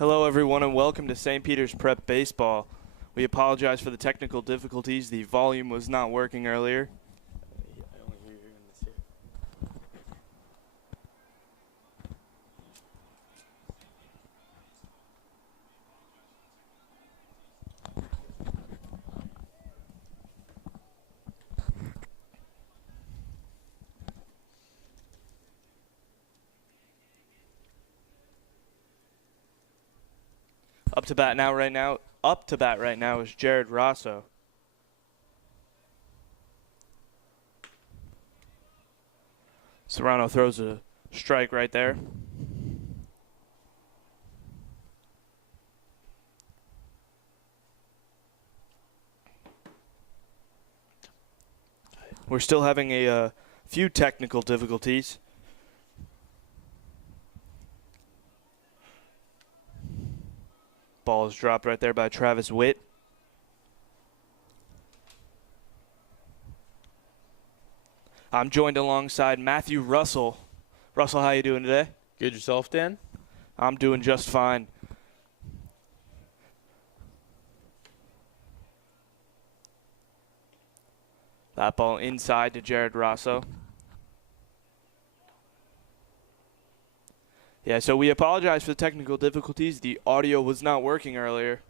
Hello everyone and welcome to Saint Peters Prep Baseball. We apologize for the technical difficulties. The volume was not working earlier. I only hear you in this here. Up to bat right now is Jared Rosso. Serrano throws a strike right there. We're still having a few technical difficulties. Ball is dropped right there by Travis Witt. I'm joined alongside Matthew Russell. Russell, how you doing today? Good. Yourself, Dan? I'm doing just fine. That ball inside to Jared Rosso. Yeah, so we apologize for the technical difficulties. The audio was not working earlier.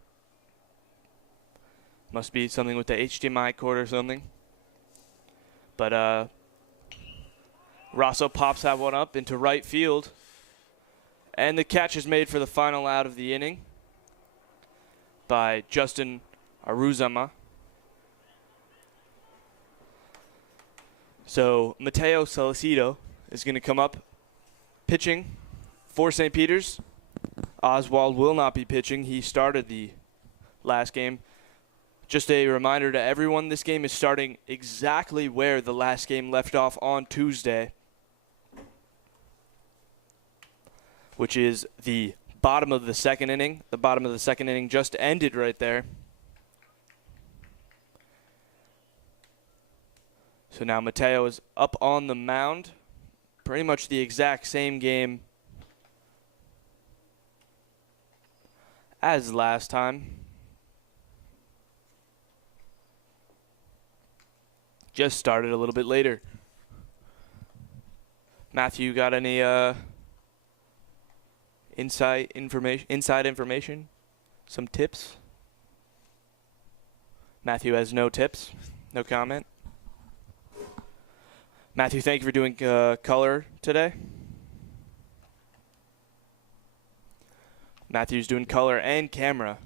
Must be something with the HDMI cord or something. But Rosso pops that one up into right field. And the catch is made for the final out of the inning by Justin Aruzama. So Mateo Salcido is going to come up pitching for St. Peters. Oswald will not be pitching. He started the last game. Just a reminder to everyone, this game is starting exactly where the last game left off on Tuesday, which is the bottom of the second inning. The bottom of the second inning just ended right there. So now Mateo is up on the mound. Pretty much the exact same game as last time. Just started a little bit later. Matthew, got any inside information? Some tips? Matthew has no tips, no comment. Matthew, thank you for doing color today. Matthew's doing color and camera.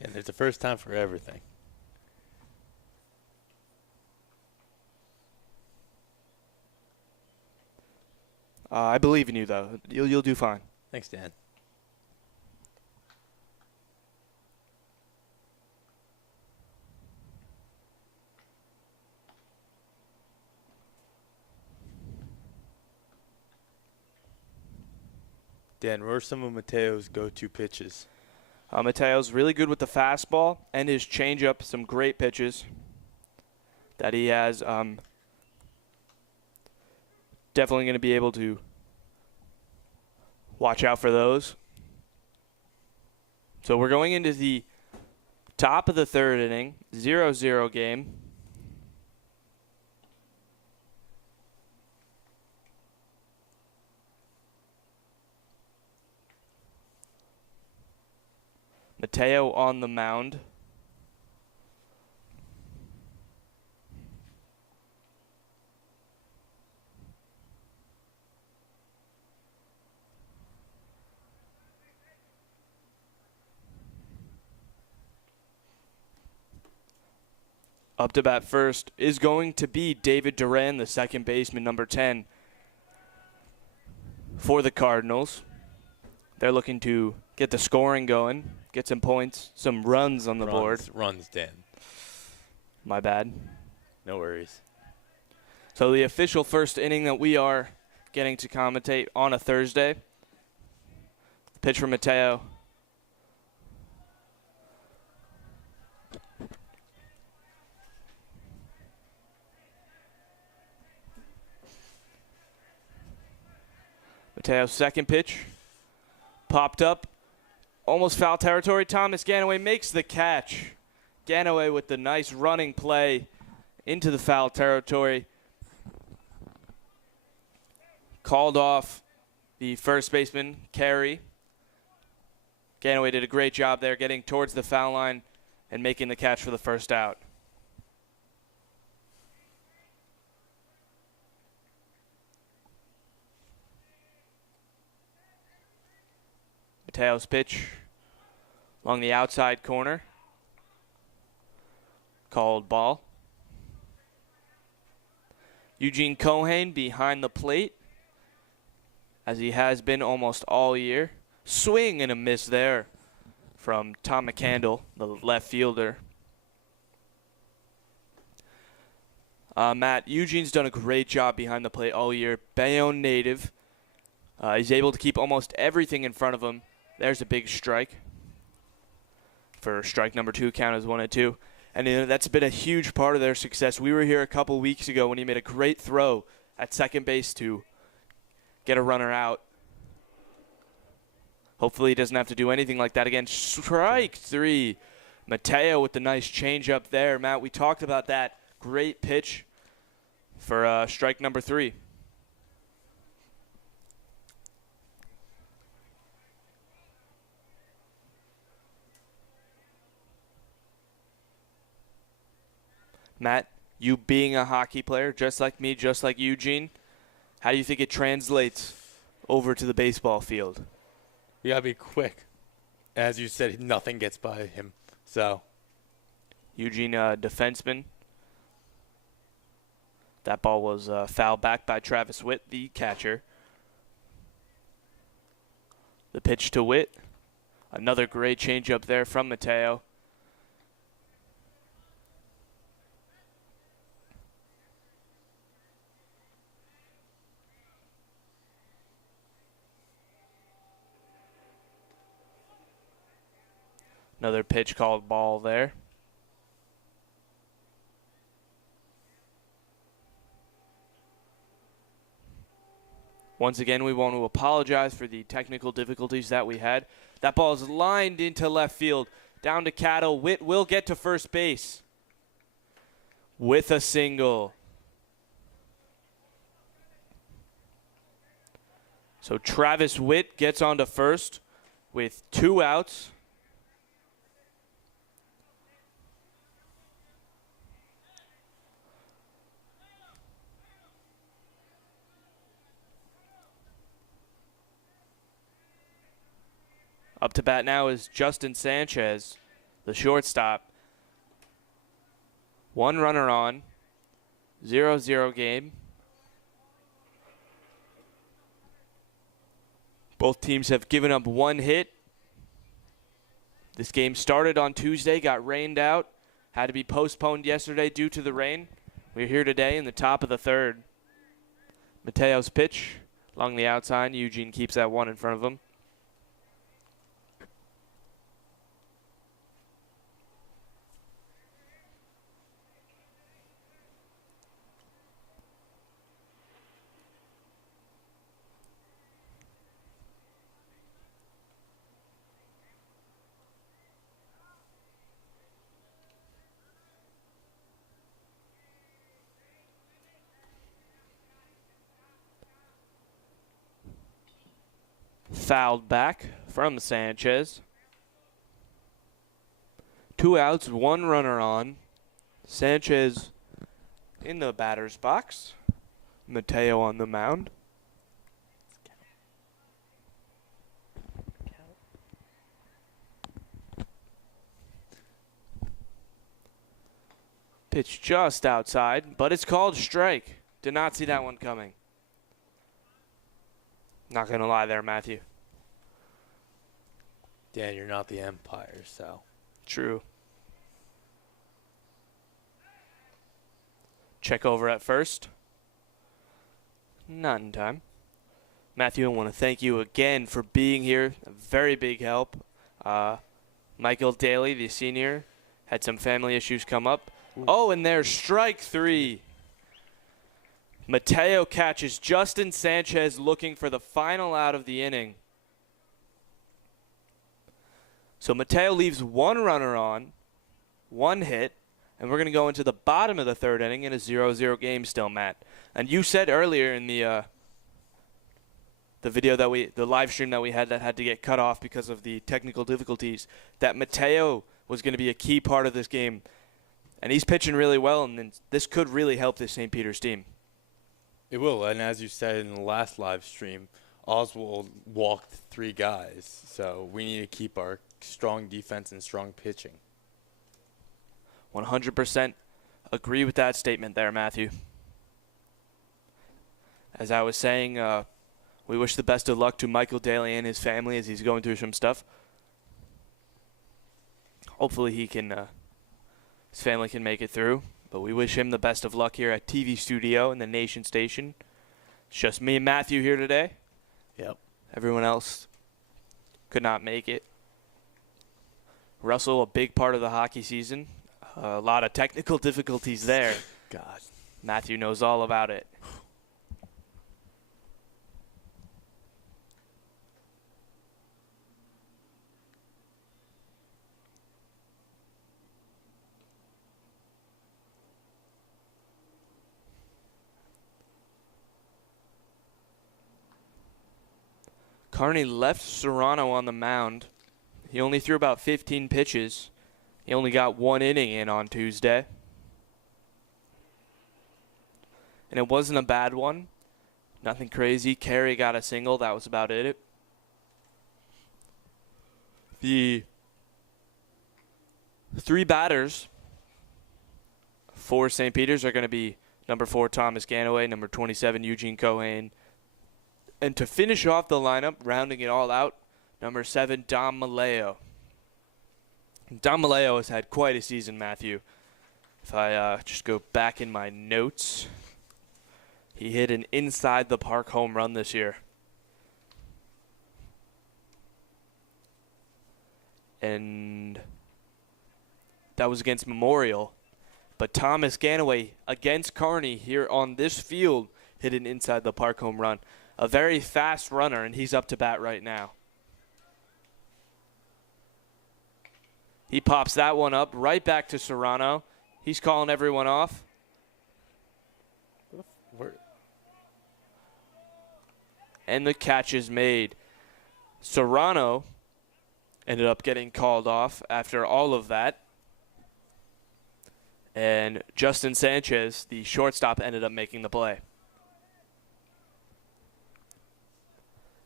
Dan, there's a first time for everything. I believe in you, though. You'll do fine. Thanks, Dan. Dan, what are some of Mateo's go-to pitches? Mateo's really good with the fastball and his changeup. Some great pitches that he has. Definitely going to be able to watch out for those. So we're going into the top of the third inning, 0-0 game. Mateo on the mound. Up to bat first is going to be David Duran, the second baseman, number 10, for the Cardinals. They're looking to get the scoring going, get some points, some runs on the board. Runs, Dan. My bad. No worries. So the official first inning that we are getting to commentate on a Thursday. Pitch from Mateo. Mateo's second pitch. Popped up. Almost foul territory. Thomas Ganaway makes the catch. Ganaway with the nice running play into the foul territory. Called off the first baseman, Kearny. Ganaway did a great job there getting towards the foul line and making the catch for the first out. Mateo's pitch along the outside corner. Called ball. Eugene Cohane behind the plate, as he has been almost all year. Swing and a miss there from Tom McCandle, the left fielder. Matt, Eugene's done a great job behind the plate all year. Bayonne native. He's able to keep almost everything in front of him. There's a big strike. For strike number 2, count as 1-2. And that's been a huge part of their success. We were here a couple weeks ago when he made a great throw at second base to get a runner out. Hopefully he doesn't have to do anything like that again. Strike 3. Mateo with the nice changeup there. Matt, we talked about that great pitch for strike number 3. Matt, you being a hockey player, just like me, just like Eugene, how do you think it translates over to the baseball field? You got to be quick. As you said, nothing gets by him. So, Eugene, defenseman. That ball was fouled back by Travis Witt, the catcher. The pitch to Witt. Another great changeup there from Mateo. Another pitch called ball there. Once again, we want to apologize for the technical difficulties that we had. That ball is lined into left field. Down to Cattle. Witt will get to first base with a single. So Travis Witt gets on to first with 2 outs. Up to bat now is Justin Sanchez, the shortstop. 1 runner on, 0-0 game. Both teams have given up 1 hit. This game started on Tuesday, got rained out, had to be postponed yesterday due to the rain. We're here today in the top of the 3rd. Mateo's pitch along the outside. Eugene keeps that 1 in front of him. Fouled back from Sanchez. 2 outs, 1 runner on. Sanchez in the batter's box. Mateo on the mound. Pitch just outside, but it's called strike. Did not see that one coming. Not going to lie there, Matthew. Dan, you're not the umpire, so. True. Check over at first. Not in time. Matthew, I want to thank you again for being here. A very big help. Michael Daly, the senior, had some family issues come up. Ooh. Oh, and there's strike 3. Mateo catches Justin Sanchez looking for the final out of the inning. So Mateo leaves one runner on, one hit, and we're going to go into the bottom of the third inning in a 0-0 game still, Matt. And you said earlier in the video the live stream that we had that had to get cut off because of the technical difficulties, that Mateo was going to be a key part of this game. And he's pitching really well, and this could really help this St. Peters team. It will, and as you said in the last live stream, Oswald walked 3 guys, so we need to keep our strong defense and strong pitching. 100% agree with that statement there, Matthew. As I was saying, we wish the best of luck to Michael Daly and his family as he's going through some stuff. Hopefully he can, his family can make it through. But we wish him the best of luck here at TV Studio and the Nation Station. It's just me and Matthew here today. Yep. Everyone else could not make it. Russell, a big part of the hockey season. A lot of technical difficulties there. God. Matthew knows all about it. Kearny left Serrano on the mound. He only threw about 15 pitches. He only got 1 inning in on Tuesday. And it wasn't a bad one. Nothing crazy. Carey got a single. That was about it. The 3 batters for St. Peters are going to be number 4, Thomas Ganaway, number 27, Eugene Cohane. And to finish off the lineup, rounding it all out, number 7, Dom Maleo. Dom Maleo has had quite a season, Matthew. If I just go back in my notes, he hit an inside the park home run this year. And that was against Memorial. But Thomas Ganaway against Kearny here on this field hit an inside the park home run. A very fast runner, and he's up to bat right now. He pops that one up right back to Serrano. He's calling everyone off. And the catch is made. Serrano ended up getting called off after all of that. And Justin Sanchez, the shortstop, ended up making the play.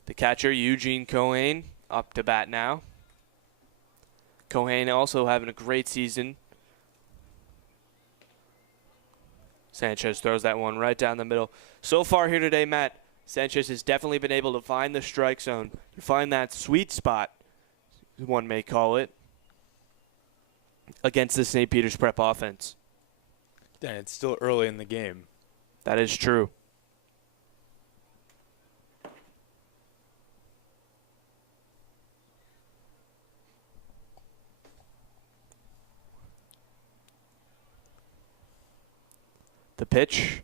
The catcher, Eugene Cohane, up to bat now. Cohane also having a great season. Sanchez throws that one right down the middle. So far here today, Matt, Sanchez has definitely been able to find the strike zone, to find that sweet spot, one may call it, against the St. Peters Prep offense. And it's still early in the game. That is true. The pitch,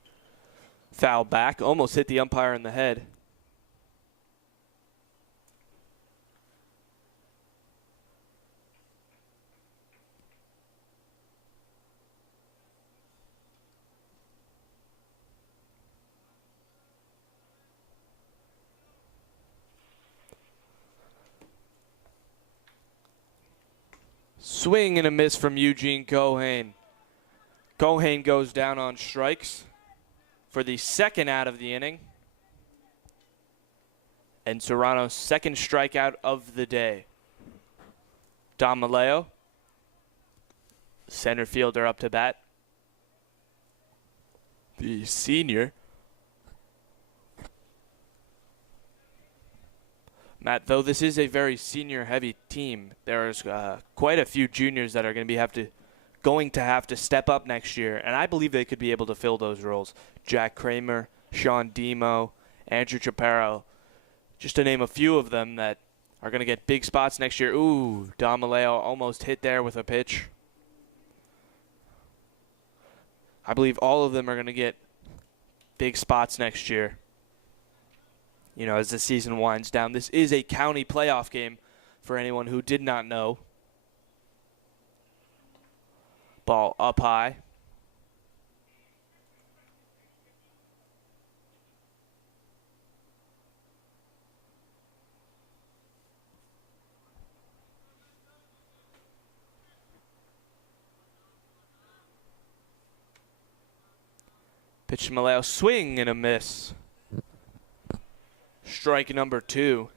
foul back, almost hit the umpire in the head. Swing and a miss from Eugene Cohane. Cohane goes down on strikes for the second out of the inning. And Serrano's second strikeout of the day. Dom Maleo, center fielder, up to bat. The senior. Matt, though this is a very senior-heavy team, there's quite a few juniors that are going to have to step up next year, and I believe they could be able to fill those roles. Jack Kramer, Sean Demo, Andrew Chaparro, just to name a few of them that are going to get big spots next year. Ooh, Dom Maleo almost hit there with a pitch. I believe all of them are going to get big spots next year. You know, as the season winds down. This is a county playoff game for anyone who did not know. Ball up high. Pitch to Maleo, swing and a miss. Strike number 2.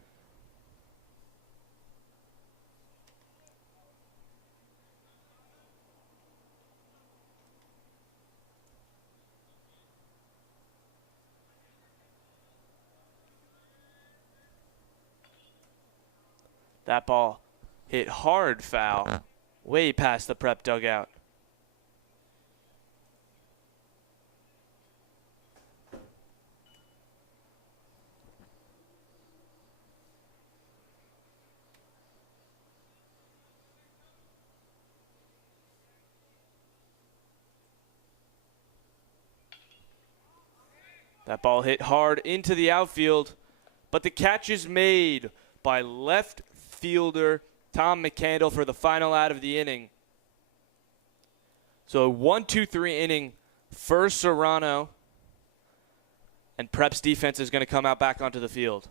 That ball hit hard foul, way past the Prep dugout. That ball hit hard into the outfield, but the catch is made by left fielder Tom McCandle for the final out of the inning. So a 1-2-3 inning for Serrano, and Prep's defense is going to come out back onto the field.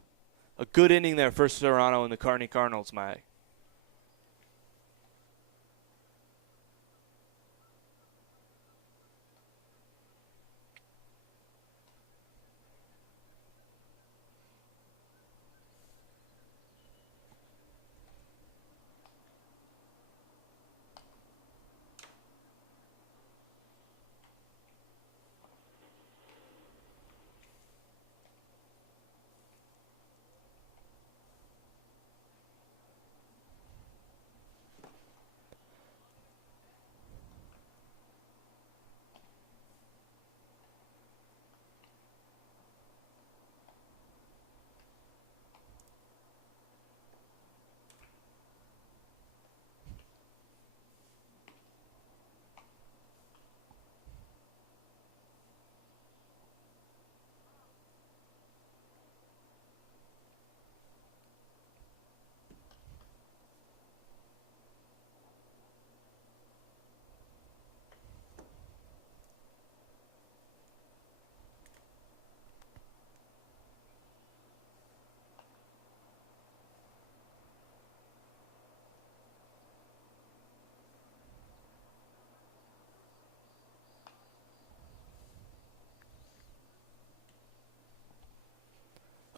A good inning there for Serrano and the Kearny Cardinals, Mike.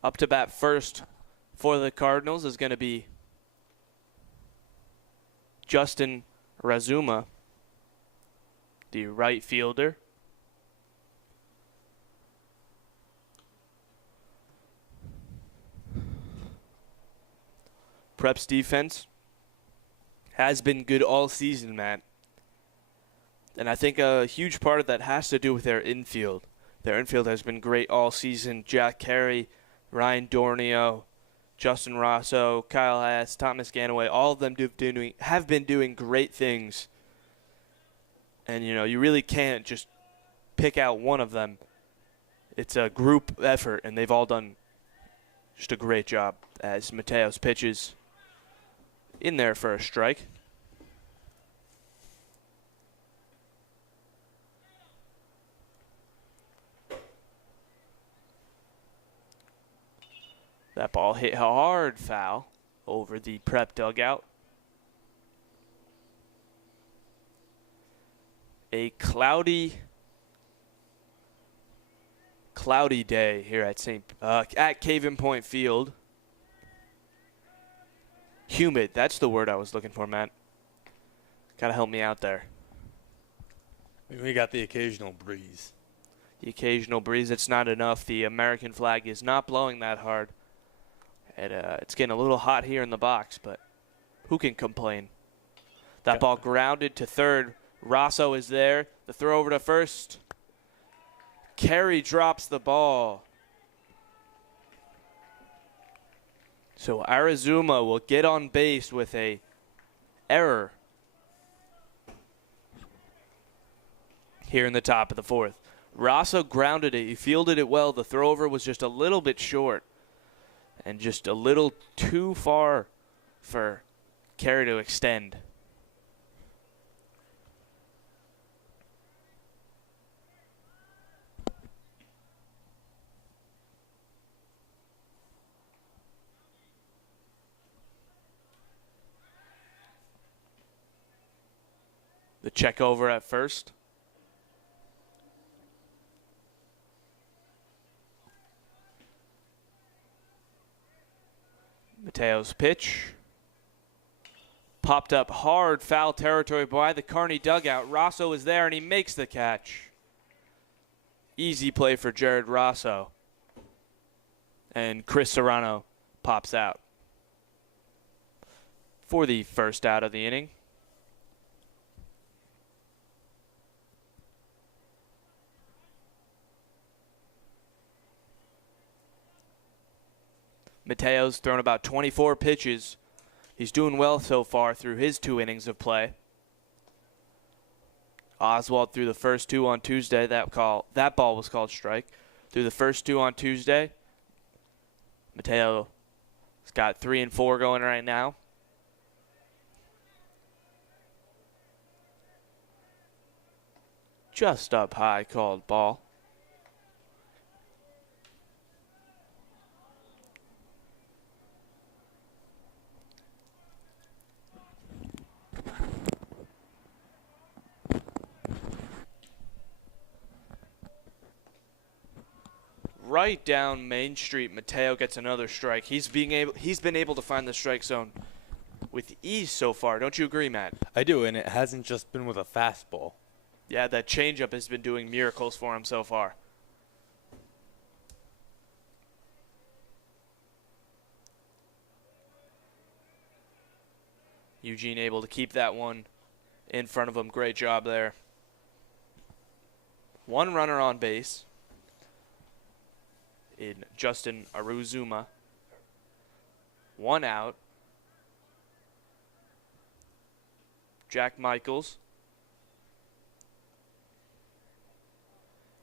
Up to bat first for the Cardinals is going to be Justin Razuma, the right fielder. Prep's defense has been good all season, Matt. And I think a huge part of that has to do with their infield. Their infield has been great all season. Jack Carey, Ryan Dornio, Justin Rosso, Kyle Haas, Thomas Ganaway, all of them have been doing great things. And, you know, you really can't just pick out one of them. It's a group effort, and they've all done just a great job as Mateos pitches in there for a strike. That ball hit hard foul over the Prep dugout. A cloudy day here at Caven Point Field. Humid, that's the word I was looking for, Matt. Gotta help me out there. We got the occasional breeze. The occasional breeze, it's not enough. The American flag is not blowing that hard. It's getting a little hot here in the box, but who can complain? That ball grounded to third. Rosso is there. The throw over to first. Carey drops the ball. So Arizuma will get on base with a error here in the top of the fourth. Rosso grounded it. He fielded it well. The throwover was just a little bit short and just a little too far for Kearny to extend. The check over at first. Mateo's pitch. Popped up hard, foul territory by the Kearny dugout. Rosso is there, and he makes the catch. Easy play for Jared Rosso. And Chris Serrano pops out for the first out of the inning. Mateo's thrown about 24 pitches. He's doing well so far through his 2 innings of play. Oswald threw the first 2 on Tuesday. That ball was called strike. Through the first 2 on Tuesday. Mateo's got 3 and 4 going right now. Just up high, called ball. Right down Main Street, Mateo gets another strike. He's been able to find the strike zone with ease so far. Don't you agree, Matt? I do, and it hasn't just been with a fastball. Yeah, that changeup has been doing miracles for him so far. Eugene able to keep that one in front of him. Great job there. 1 runner on base in Justin Aruzuma. 1 out. Jack Michaels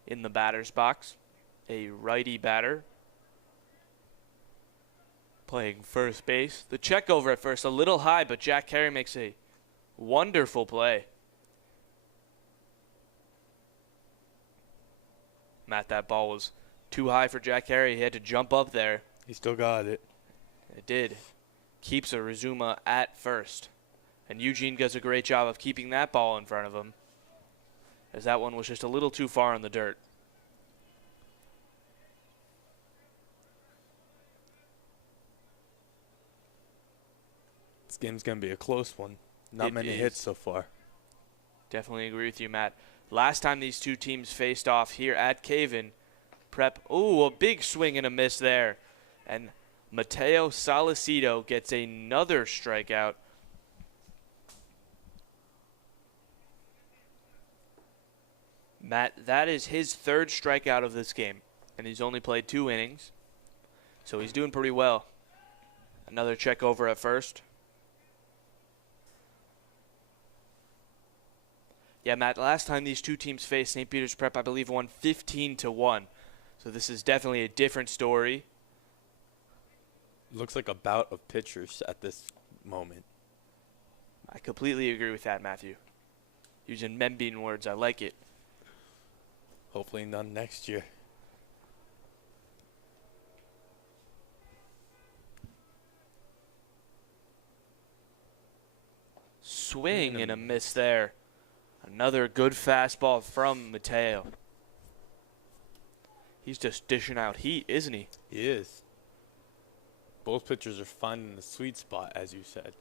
in the batter's box, a righty batter playing first base. The check over at first, a little high, but Jack Kearny makes a wonderful play. Matt, that ball was too high for Jack Kearny. He had to jump up there. He still got it. It did. Keeps Aruzuma at first. And Eugene does a great job of keeping that ball in front of him, as that one was just a little too far in the dirt. This game's going to be a close one. Not many hits so far. Definitely agree with you, Matt. Last time these two teams faced off here at Caven, Prep, a big swing and a miss there. And Mateo Salicido gets another strikeout. Matt, that is his 3rd strikeout of this game, and he's only played 2 innings, so he's doing pretty well. Another check over at first. Yeah, Matt, last time these two teams faced, St. Peters Prep, I believe, won 15-1. So this is definitely a different story. Looks like a bout of pitchers at this moment. I completely agree with that, Matthew. Using Membean words, I like it. Hopefully none next year. Swing and a miss there. Another good fastball from Mateo. He's just dishing out heat, isn't he? He is. Both pitchers are finding the sweet spot, as you said.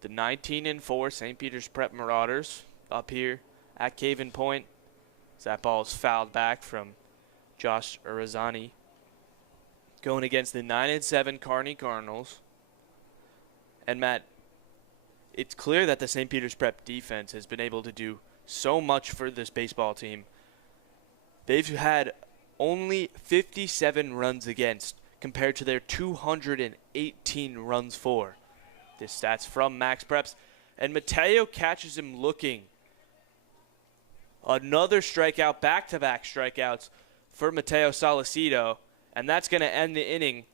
The 19-4 St. Peters Prep Marauders up here at Caven Point. That ball is fouled back from Josh Urizani. Going against the 9-7 Kearny Cardinals. And Matt, it's clear that the St. Peters Prep defense has been able to do so much for this baseball team. They've had only 57 runs against compared to their 218 runs for. This stats from Max Preps. And Mateo catches him looking Another strikeout, back-to-back strikeouts for Mateo Salcido, and that's going to end the inning,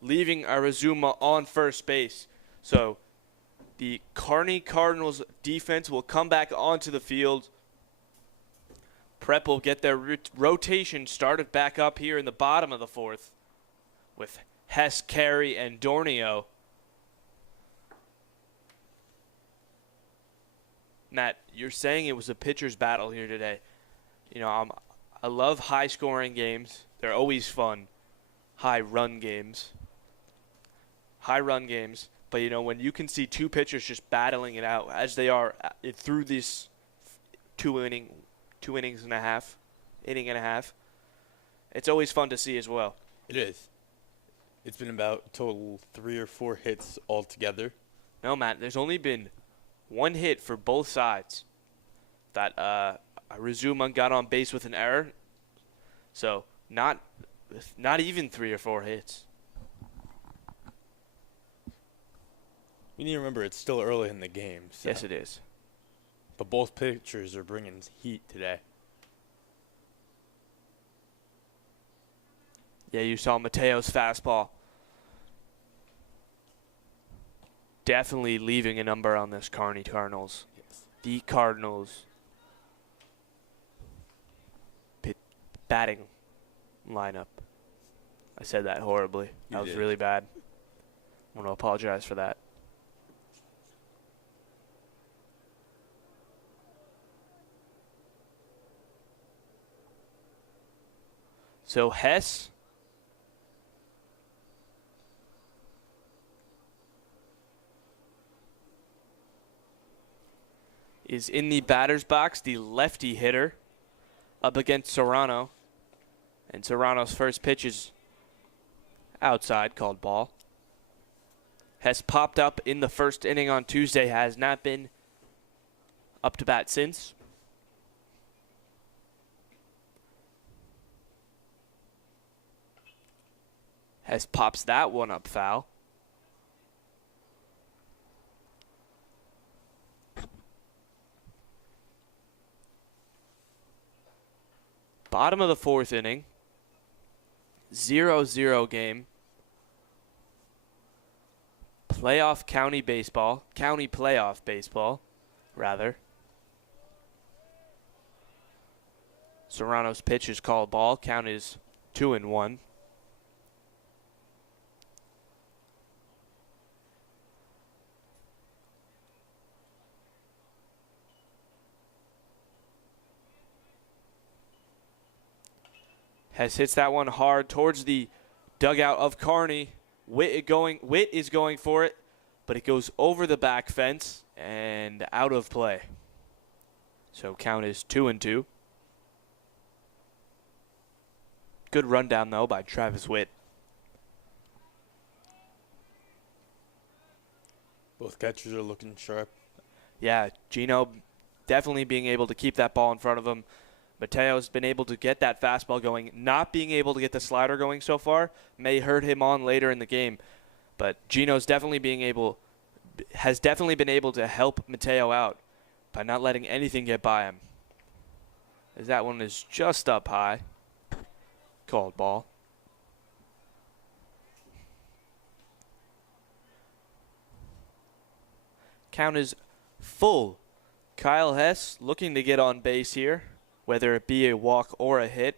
leaving Arizuma on first base. So the Kearny Cardinals defense will come back onto the field. Prep will get their rotation started back up here in the bottom of the fourth with Hess, Carey, and Dornio. Matt, you're saying it was a pitcher's battle here today. You know, I love high-scoring games. They're always fun. High-run games. But, you know, when you can see two pitchers just battling it out as they are through this inning and a half, it's always fun to see as well. It is. It's been about total 3 or 4 hits altogether. No, Matt, there's only been one hit for both sides. That Arizuma got on base with an error. So not even 3 or 4 hits. You need to remember it's still early in the game. So. Yes, it is. But both pitchers are bringing heat today. Yeah, you saw Mateo's fastball. Definitely leaving a number on this Kearny Cardinals. Yes. The Cardinals batting lineup. I said that horribly. That was really bad. I want to apologize for that. So Hess is in the batter's box, the lefty hitter, up against Serrano. And Serrano's first pitch is outside, called ball. Hess popped up in the first inning on Tuesday, has not been up to bat since. Hess pops that one up foul. Bottom of the fourth inning. 0-0 game. County playoff baseball, rather. Serrano's pitch is called ball. Count is 2-1. Hess hits that one hard towards the dugout of Kearny. Witt is going for it, but it goes over the back fence and out of play. So count is 2-2. Good rundown, though, by Travis Witt. Both catchers are looking sharp. Yeah, Gino definitely being able to keep that ball in front of him. Mateo's been able to get that fastball going. Not being able to get the slider going so far may hurt him on later in the game. But Gino's has definitely been able to help Mateo out by not letting anything get by him. As that one is just up high. Called ball. Count is full. Kyle Hess looking to get on base here, whether it be a walk or a hit.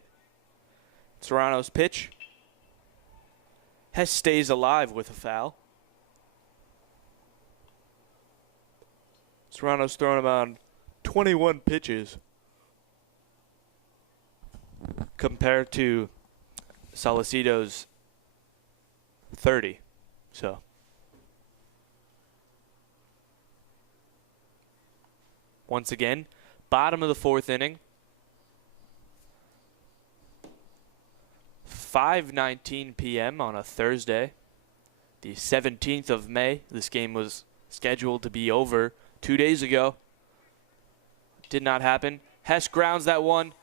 Serrano's pitch. Hess stays alive with a foul. Serrano's thrown about 21 pitches compared to Salcido's 30. So once again, bottom of the fourth inning. 5:19 p.m. on a Thursday, the 17th of May. This game was scheduled to be over 2 days ago. Did not happen. Hess grounds that one.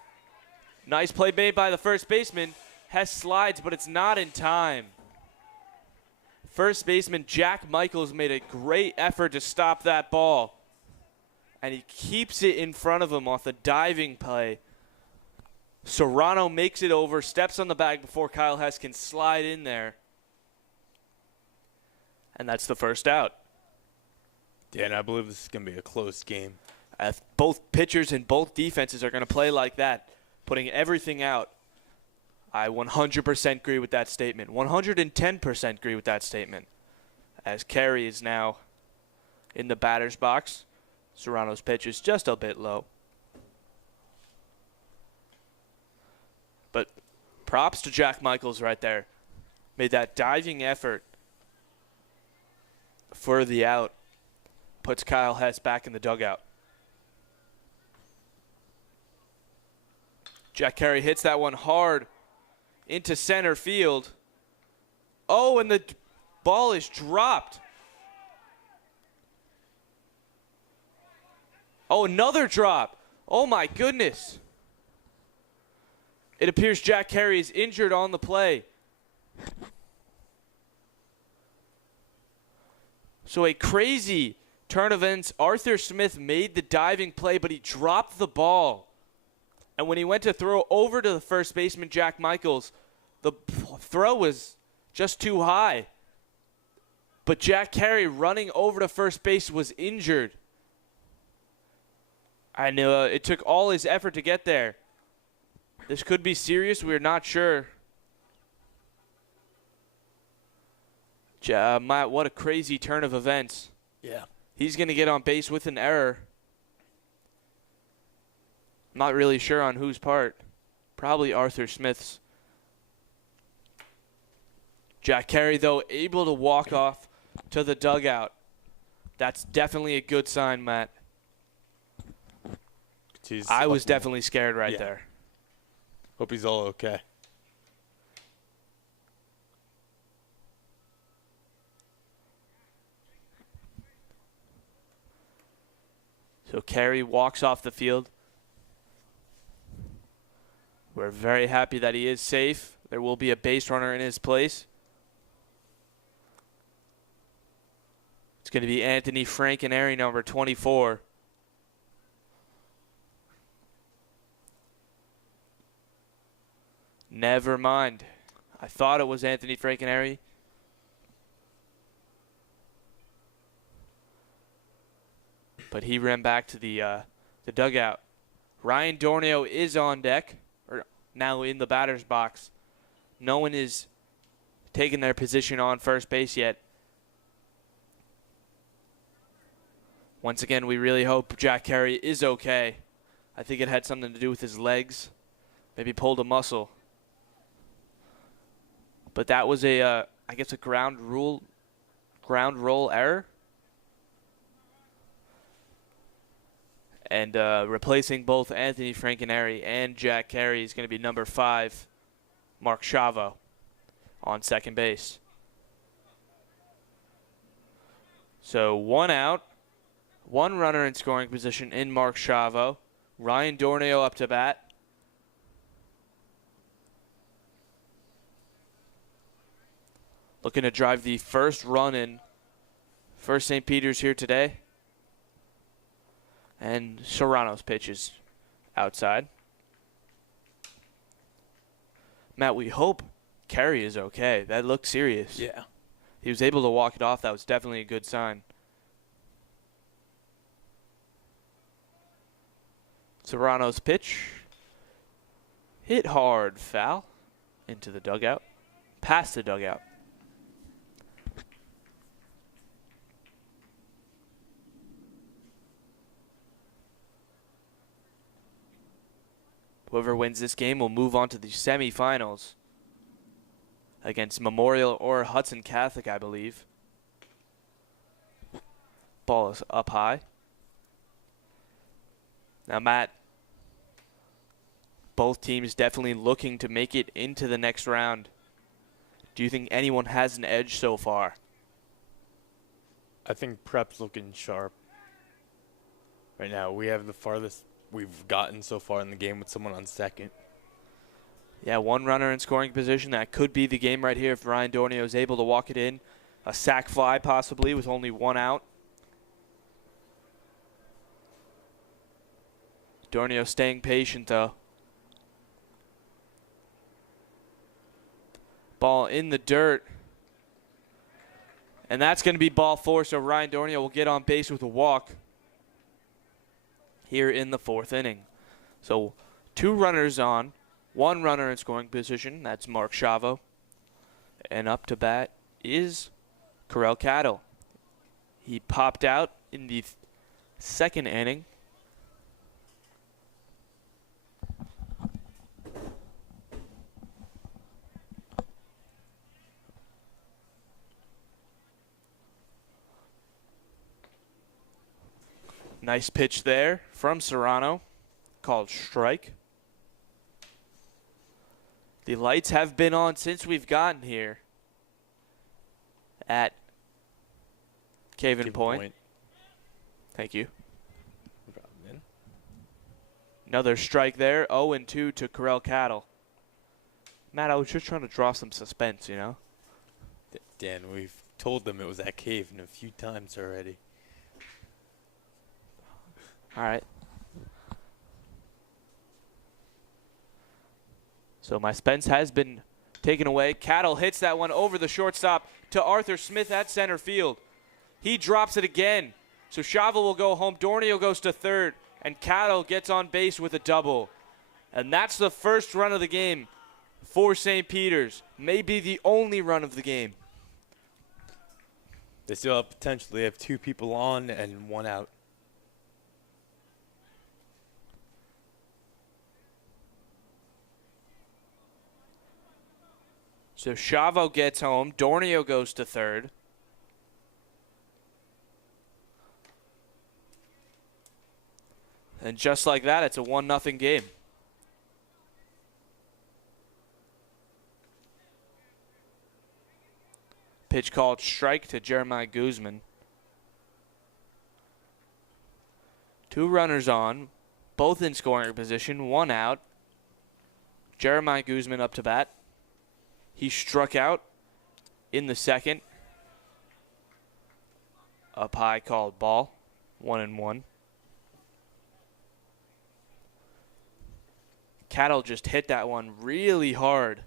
Nice play made by the first baseman. Hess slides, but it's not in time. First baseman Jack Michaels made a great effort to stop that ball. and he keeps it in front of him off the diving play. Serrano makes it over, steps on the bag before Kyle Hess can slide in there. And that's the first out. Yeah, and I believe this is going to be a close game. Both pitchers and both defenses are going to play like that, putting everything out. I 100% agree with that statement. 110% agree with that statement. As Kearny is now in the batter's box. Serrano's pitch is just a bit low. But props to Jack Michaels right there. Made that diving effort for the out. Puts Kyle Hess back in the dugout. Jack Kearny hits that one hard into center field. Oh, and the ball is dropped. Oh, another drop. Oh, my goodness. It appears Jack Kearny is injured on the play. So a crazy turn of events. Arthur Smith made the diving play, but he dropped the ball. And when he went to throw over to the first baseman, Jack Michaels, the throw was just too high. But Jack Kearny running over to first base was injured. I know it took all his effort to get there. This could be serious. We're not sure. Matt, what a crazy turn of events. Yeah. He's going to get on base with an error. Not really sure on whose part. Probably Arthur Smith's. Jack Kearny, though, able to walk off to the dugout. That's definitely a good sign, Matt. I was definitely scared right there. Hope he's all okay. So Kearny walks off the field. We're very happy that he is safe. There will be a base runner in his place. It's going to be Anthony Frankenary, number 24. Never mind. I thought it was Anthony Frankenary. But he ran back to the dugout. Ryan Dornio is on deck, or now in the batter's box. No one is taking their position on first base yet. Once again, we really hope Jack Kearny is okay. I think it had something to do with his legs. Maybe pulled a muscle. But that was I guess a ground roll error. And replacing both Anthony Frankenary and Jack Kearny is going to be number 5, Mark Chavo, on second base. So 1 out, 1 runner in scoring position in Mark Chavo. Ryan Dornio up to bat. Looking to drive the first run in for St. Peters here today. And Serrano's pitch is outside. Matt, we hope Kearny is okay. That looked serious. Yeah. He was able to walk it off. That was definitely a good sign. Serrano's pitch. Hit hard, foul. Into the dugout. Past the dugout. Whoever wins this game will move on to the semifinals against Memorial or Hudson Catholic, I believe. Ball is up high. Now, Matt, both teams definitely looking to make it into the next round. Do you think anyone has an edge so far? I think Prep's looking sharp. Right now, we have the farthest we've gotten so far in the game with someone on second. Yeah, 1 runner in scoring position. That could be the game right here if Ryan Dornio is able to walk it in. A sac fly possibly with only 1 out. Dornio staying patient, though. Ball in the dirt. And that's going to be ball 4, so Ryan Dornio will get on base with a walk here in the 4th inning. So 2 runners on, 1 runner in scoring position. That's Mark Chavo. And up to bat is Corel Cattle. He popped out in the 2nd inning. Nice pitch there from Serrano, called strike. The lights have been on since we've gotten here at Caven Point. Thank you. No problem, man. Another strike there, 0-2 to Corel Cattle. Matt, I was just trying to draw some suspense, you know? Dan, we've told them it was at Caven a few times already. All right. So my Spence has been taken away. Cattle hits that one over the shortstop to Arthur Smith at center field. He drops it again. So Chavo will go home. Dornio goes to third. And Cattle gets on base with a double. And that's the first run of the game for St. Peters. Maybe the only run of the game. They still have potentially have 2 people on and 1 out. So Chavo gets home. Dornio goes to third. And just like that, it's a 1-0 game. Pitch called strike to Jeremiah Guzman. 2 runners on, both in scoring position, 1 out. Jeremiah Guzman up to bat. He struck out in the 2nd. Up high, called ball. 1-1. Cattle just hit that one really hard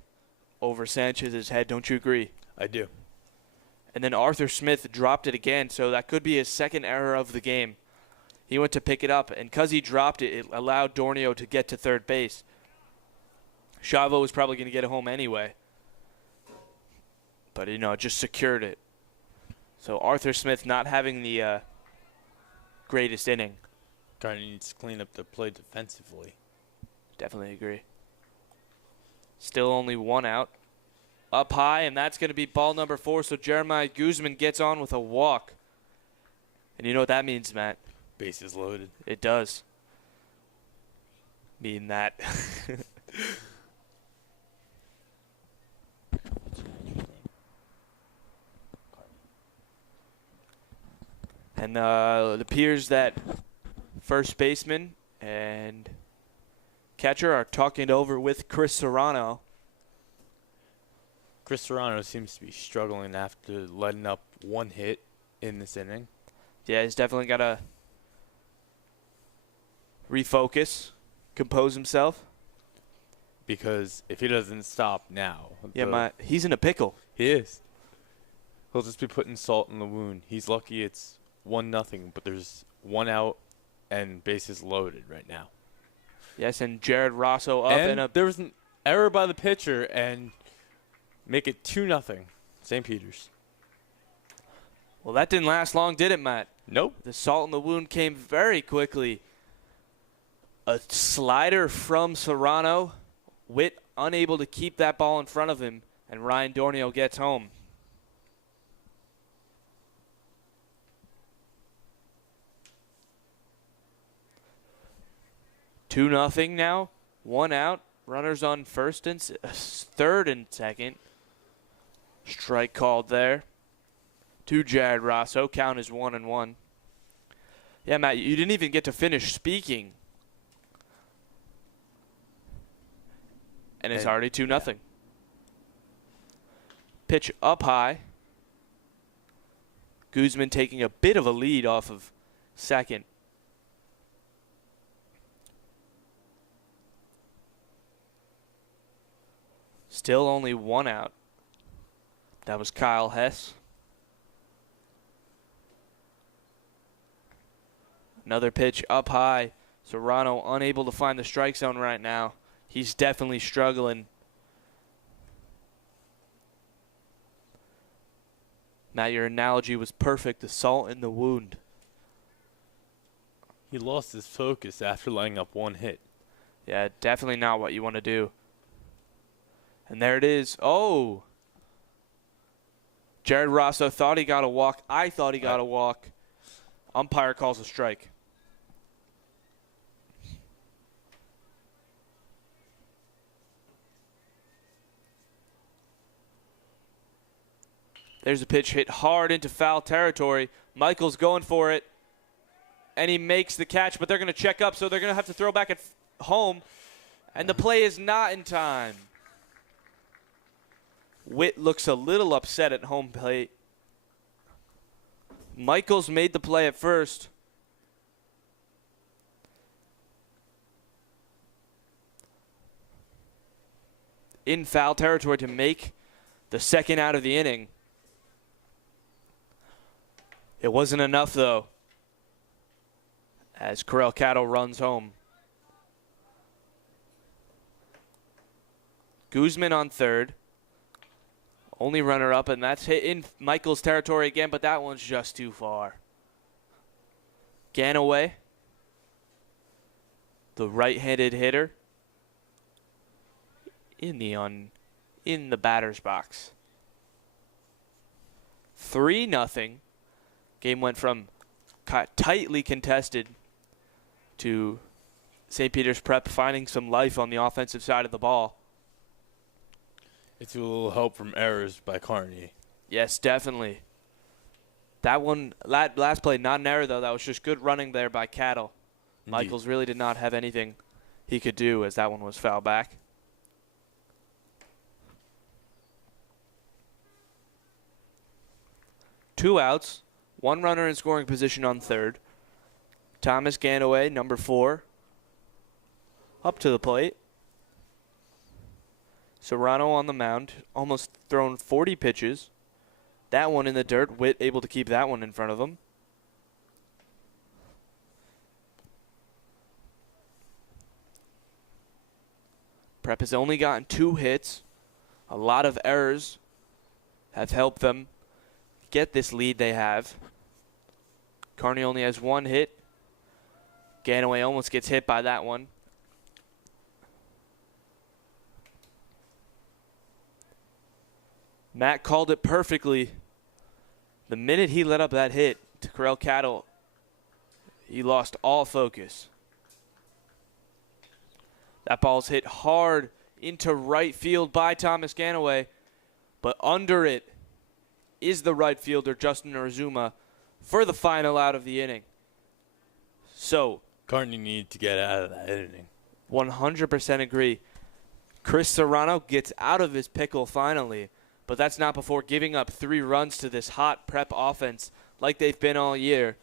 over Sanchez's head. Don't you agree? I do. And then Arthur Smith dropped it again, so that could be his 2nd error of the game. He went to pick it up, and because he dropped it, it allowed Dornio to get to third base. Chavo was probably going to get it home anyway. But, you know, it just secured it. So Arthur Smith not having the greatest inning. Kearny needs to clean up the play defensively. Definitely agree. Still only 1 out. Up high, and that's going to be ball number 4. So Jeremiah Guzman gets on with a walk. And you know what that means, Matt? Bases loaded. It does mean that. And it appears that first baseman and catcher are talking it over with Chris Serrano. Chris Serrano seems to be struggling after letting up 1 hit in this inning. Yeah, he's definitely got to refocus, compose himself. Because if he doesn't stop now. Yeah, he's in a pickle. He is. He'll just be putting salt in the wound. He's lucky it's 1-0, but there's 1 out and bases loaded right now. Yes, and Jared Rosso up and there was an error by the pitcher and make it 2-0 St. Peters. Well, that didn't last long, did it, Matt? Nope. The salt in the wound came very quickly. A slider from Serrano. Witt unable to keep that ball in front of him, and Ryan Dornio gets home. Two nothing now. 1 out. Runners on first and third and second. Strike called there to Jared Rosso. Count is 1-1. Yeah, Matt, you didn't even get to finish speaking. And it's already 2-0. Pitch up high. Guzman taking a bit of a lead off of second. Still only one out. That was Kyle Hess. Another pitch up high. Serrano unable to find the strike zone right now. He's definitely struggling. Matt, your analogy was perfect. The salt in the wound. He lost his focus after letting up one hit. Yeah, definitely not what you want to do. And there it is. Oh! Jared Rosso thought he got a walk. I thought he got a walk. Umpire calls a strike. There's a pitch hit hard into foul territory. Michael's going for it. And he makes the catch, but they're going to check up, so they're going to have to throw back at home. And the play is not in time. Witt looks a little upset at home plate. Michaels made the play at first. In foul territory to make the second out of the inning. It wasn't enough, though, as Corral Cattle runs home. Guzman on third. Only runner up, and that's hit in Michael's territory again, but that one's just too far. Ganaway, the right-handed hitter, in the batter's box. 3-0. Game went from tightly contested to St. Peters Prep finding some life on the offensive side of the ball. It's a little help from errors by Kearny. Yes, definitely. That one, last play, not an error, though. That was just good running there by Cattle. Indeed. Michaels really did not have anything he could do as that one was foul back. Two outs. One runner in scoring position on third. Thomas Ganaway, number 4, up to the plate. Serrano on the mound, almost thrown 40 pitches. That one in the dirt. Witt able to keep that one in front of him. Prep has only gotten 2 hits. A lot of errors have helped them get this lead they have. Kearny only has 1 hit. Ganaway almost gets hit by that one. Matt called it perfectly. The minute he let up that hit to Corral Cattle, he lost all focus. That ball's hit hard into right field by Thomas Ganaway, but under it is the right fielder, Justin Urzuma, for the final out of the inning. So, Kearny needed to get out of that inning. 100% agree. Chris Serrano gets out of his pickle finally, but that's not before giving up 3 runs to this hot Prep offense like they've been all year.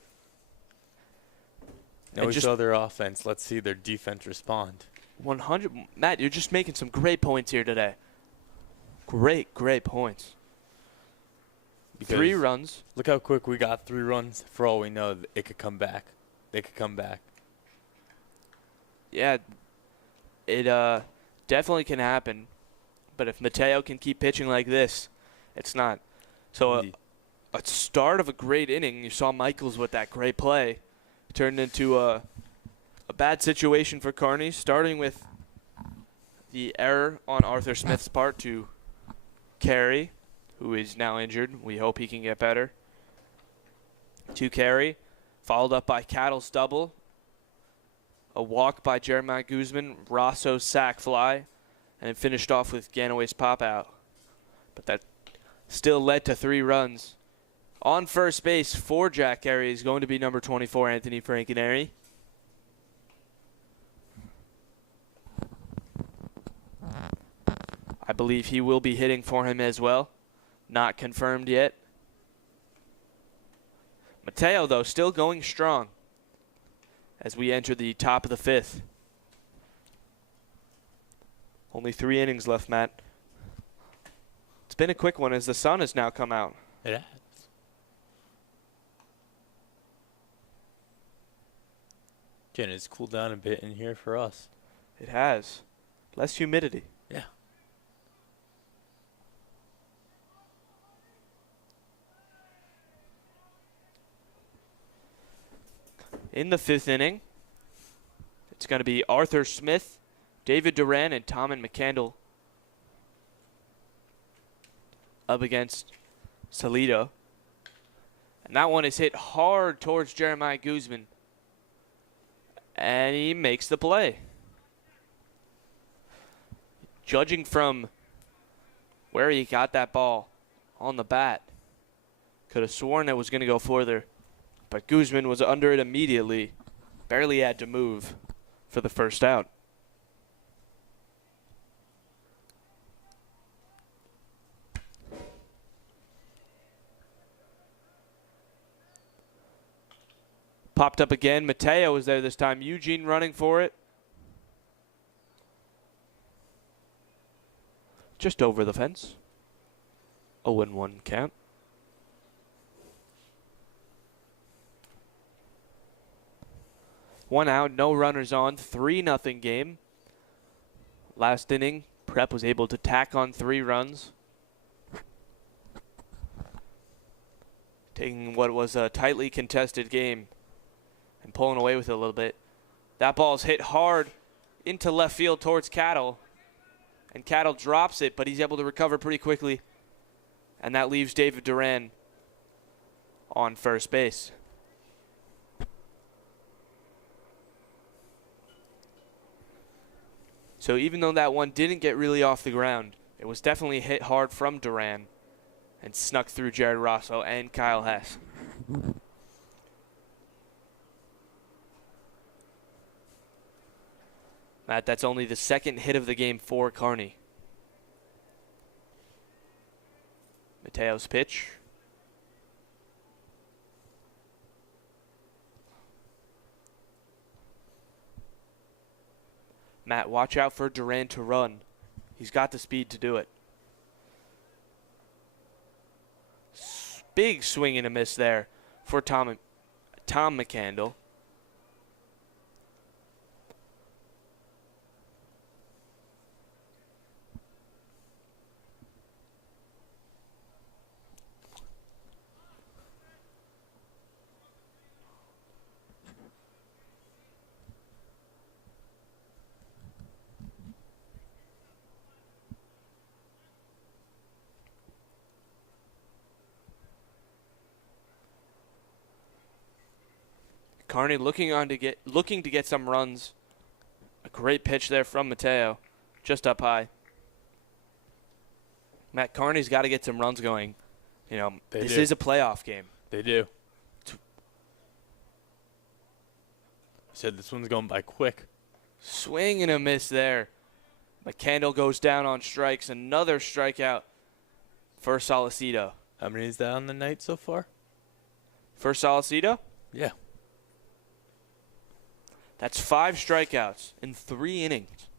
Now we saw their offense. Let's see their defense respond. 100. Matt, you're just making some great points here today. Great points. Because 3 runs. Look how quick we got 3 runs. For all we know, it could come back. They could come back. Yeah, it definitely can happen. But if Mateo can keep pitching like this, it's not. So a start of a great inning. You saw Michaels with that great play. Turned into a bad situation for Kearny, starting with the error on Arthur Smith's part to Carey, who is now injured. We hope he can get better. To Carey, followed up by Cattle's double. A walk by Jeremiah Guzman, Rosso's sac fly, and it finished off with Ganaway's pop out. But that still led to 3 runs. On first base for Jack Carey is going to be number 24, Anthony Frankenary. I believe he will be hitting for him as well. Not confirmed yet. Mateo, though, still going strong as we enter the top of the 5th. Only 3 innings left, Matt. It's been a quick one as the sun has now come out. It has. Jen, it's cooled down a bit in here for us. It has. Less humidity. Yeah. In the 5th inning, it's going to be Arthur Smith, David Duran, and Tommen McCandle up against Salido. And that one is hit hard towards Jeremiah Guzman. And he makes the play. Judging from where he got that ball on the bat, could have sworn it was going to go further. But Guzman was under it immediately. Barely had to move for the first out. Popped up again. Mateo was there this time. Eugene running for it. Just over the fence. 0-1 count. One out, no runners on. 3-0 game. Last inning, Prep was able to tack on 3 runs. Taking what was a tightly contested game and pulling away with it a little bit. That ball's hit hard into left field towards Cattle. And Cattle drops it, but he's able to recover pretty quickly. And that leaves David Duran on first base. So even though that one didn't get really off the ground, it was definitely hit hard from Duran and snuck through Jared Rosso and Kyle Hess. Matt, that's only the second hit of the game for Kearny. Mateo's pitch. Matt, watch out for Duran to run. He's got the speed to do it. Big swing and a miss there for Tom McCandle. Kearny looking to get some runs. A great pitch there from Mateo, just up high. Matt, Kearny's got to get some runs going. You know, this is a playoff game. They do. I said this one's going by quick. Swing and a miss there. McCandle goes down on strikes. Another strikeout for Salcido. How many is that on the night so far? For Salcido? Yeah. That's 5 strikeouts in 3 innings.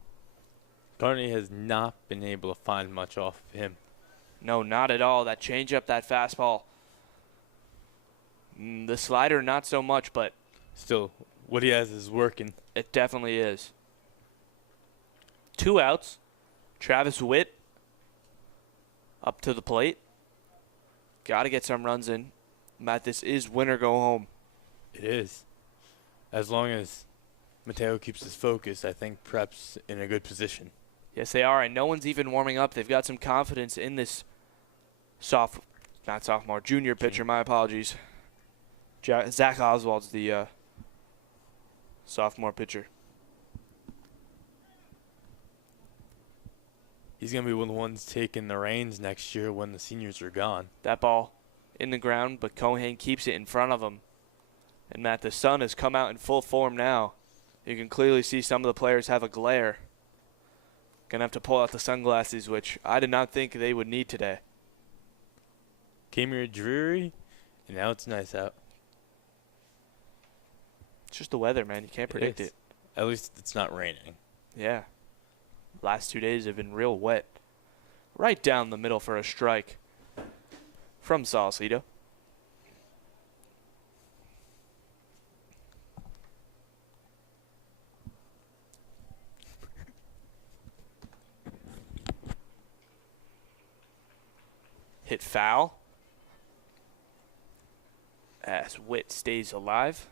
Kearny has not been able to find much off of him. No, not at all. That changeup, that fastball. The slider, not so much, but still, what he has is working. It definitely is. 2 outs. Travis Witt up to the plate. Got to get some runs in. Matt, this is win or go home. It is. As long as Mateo keeps his focus, I think Prep's in a good position. Yes, they are, and no one's even warming up. They've got some confidence in this junior pitcher, my apologies. Zach Oswald's the sophomore pitcher. He's going to be one of the ones taking the reins next year when the seniors are gone. That ball in the ground, but Cohane keeps it in front of him. And Matt, the sun has come out in full form now. You can clearly see some of the players have a glare. Going to have to pull out the sunglasses, which I did not think they would need today. Came here dreary, and now it's nice out. It's just the weather, man. You can't predict it. At least it's not raining. Yeah. Last 2 days have been real wet. right down the middle for a strike from Sausalito. Hit foul as Witt stays alive.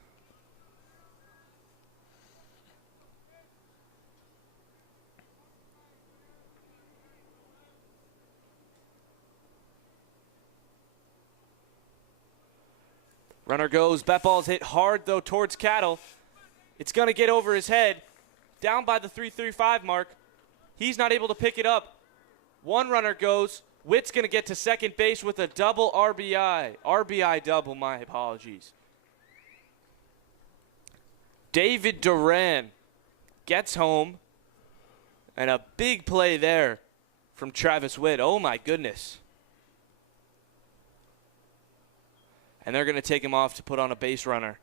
Runner goes. Bat ball's hit hard, though, towards Cattle. It's going to get over his head. Down by the 3-3-5 mark. He's not able to pick it up. One runner goes. Witt's going to get to second base with a double RBI. RBI double, my apologies. David Duran gets home. And a big play there from Travis Witt. Oh, my goodness. And they're going to take him off to put on a base runner.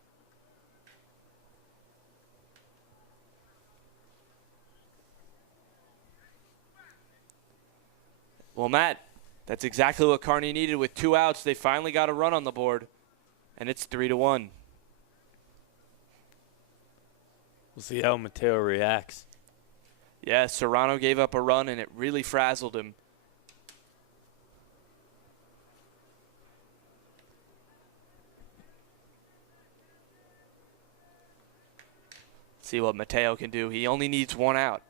Well, Matt, that's exactly what Kearny needed. With 2 outs, they finally got a run on the board, and it's 3-1. We'll see how Mateo reacts. Yeah, Serrano gave up a run, and it really frazzled him. See what Mateo can do. He only needs 1 out.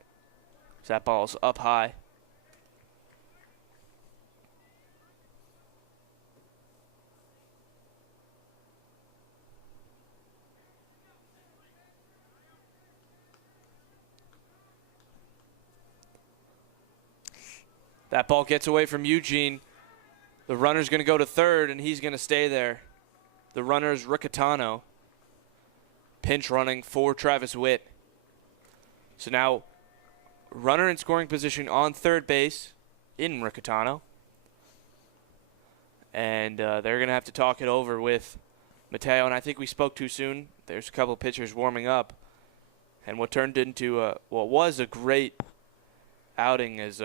That ball's up high. That ball gets away from Eugene. The runner's going to go to third, and he's going to stay there. The runner's Riccatano. Pinch running for Travis Witt. So now, runner in scoring position on third base in Riccatano. And they're going to have to talk it over with Mateo. And I think we spoke too soon. There's a couple pitchers warming up. And what turned into what was a great outing is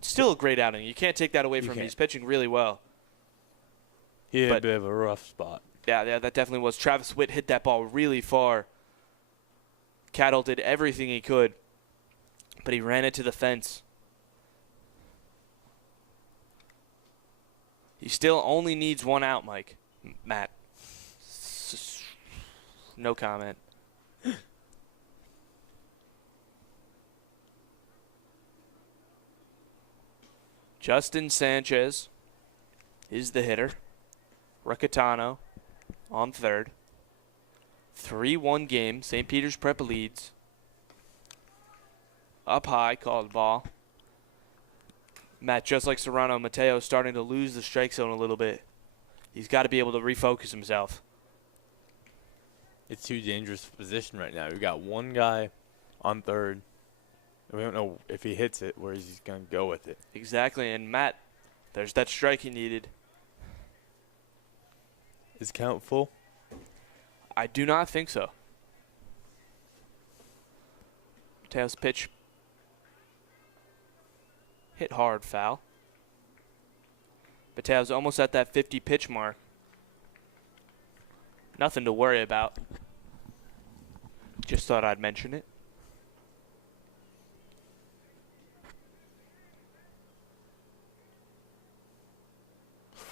still a great outing. You can't take that away from him. He's pitching really well. He had a bit of a rough spot. Yeah, that definitely was. Travis Witt hit that ball really far. Cattle did everything he could, but he ran it to the fence. He still only needs 1 out, Matt. No comment. Justin Sanchez is the hitter. Riccatano on third. 3-1 game. Saint Peters Prep leads. Up high, called ball. Matt, just like Serrano, Mateo starting to lose the strike zone a little bit. He's got to be able to refocus himself. It's too dangerous position right now. We've got 1 guy on third. And we don't know if he hits it, where he's going to go with it. Exactly. And, Matt, there's that strike he needed. Is count full? I do not think so. Mateo's pitch. Hit hard, foul. Mateo's almost at that 50 pitch mark. Nothing to worry about. Just thought I'd mention it.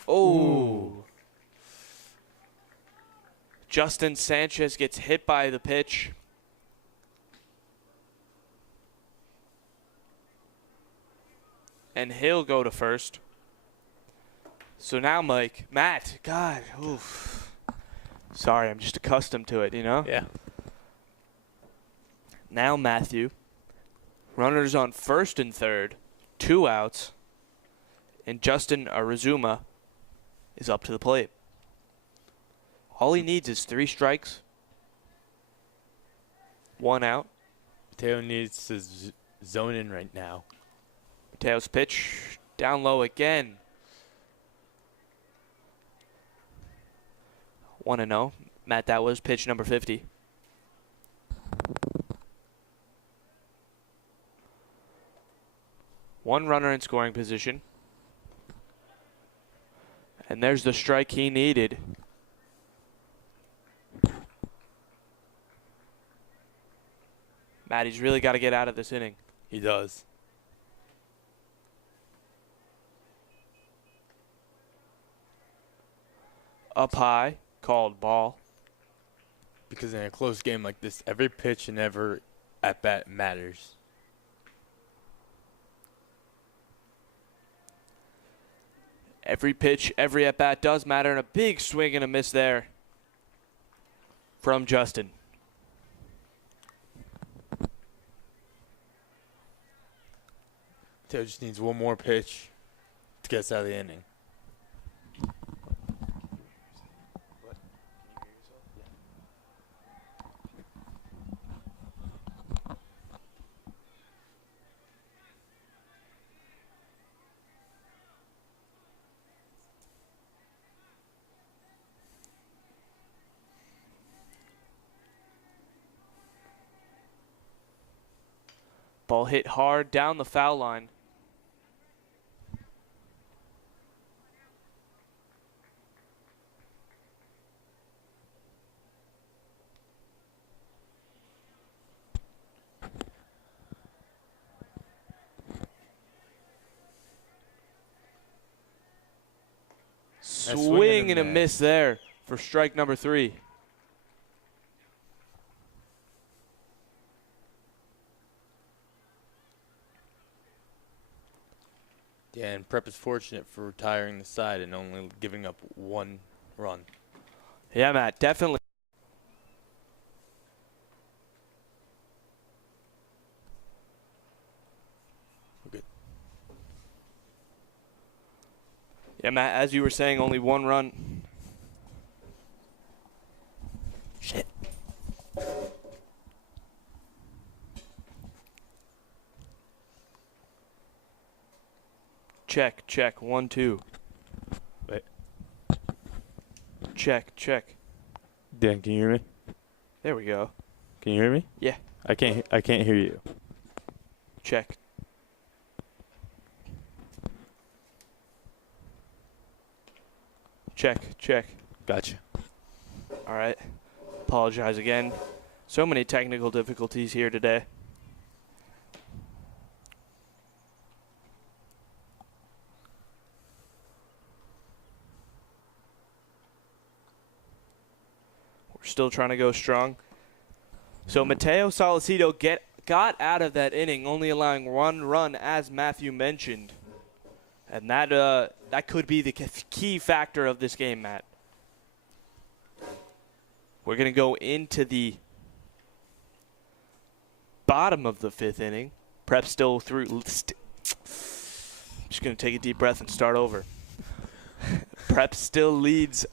Oh. Justin Sanchez gets hit by the pitch. And he'll go to first. So now, Matt, God, oof. Sorry, I'm just accustomed to it, Yeah. Now Matthew. Runners on first and third. 2 outs. And Justin Arizuma is up to the plate. All he needs is 3 strikes. 1 out. Mateo needs to zone in right now. Mateo's pitch down low again. 1-0. Matt, that was pitch number 50. One runner in scoring position. And there's the strike he needed. Matt, he's really got to get out of this inning. He does. Up high, called ball. Because in a close game like this, every pitch and every at-bat matters. Every pitch, every at-bat does matter, and a big swing and a miss there from Justin. Taylor just needs one more pitch to get us out of the inning. Ball hit hard down the foul line. Swing and a miss there for strike number 3. Yeah, and Prep is fortunate for retiring the side and only giving up 1 run. Yeah, Matt, definitely. Good. Yeah, Matt, as you were saying, only 1 run. Shit. Check, check, 1, 2. Wait. Check, check. Dan, can you hear me? There we go. Can you hear me? Yeah. I can't hear you. Check. Check, check. Gotcha. All right. Apologize again. So many technical difficulties here today. We're still trying to go strong. So Mateo Salcido got out of that inning, only allowing 1 run, as Matthew mentioned. And that could be the key factor of this game, Matt. We're going to go into the bottom of the 5th inning. Prep still through. Just going to take a deep breath and start over. Prep still leads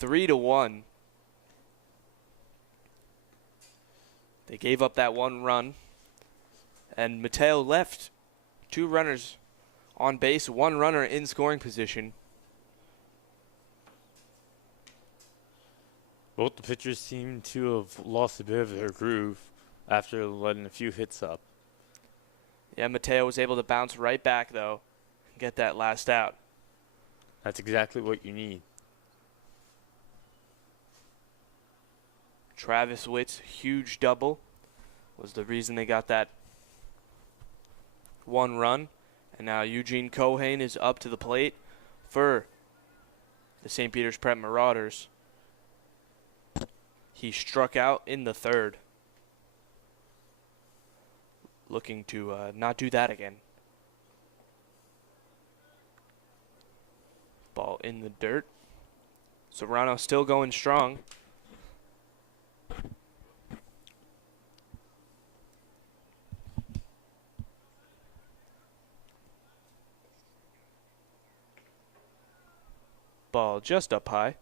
3-1. They gave up that 1 run. And Mateo left 2 runners on base, 1 runner in scoring position. Both the pitchers seem to have lost a bit of their groove after letting a few hits up. Yeah, Mateo was able to bounce right back, though, and get that last out. That's exactly what you need. Travis Witt's huge double was the reason they got that 1 run. And now Eugene Cohane is up to the plate for the Saint Peters Prep Marauders. He struck out in the 3rd. Looking to not do that again. Ball in the dirt. Serrano still going strong. Ball just up high.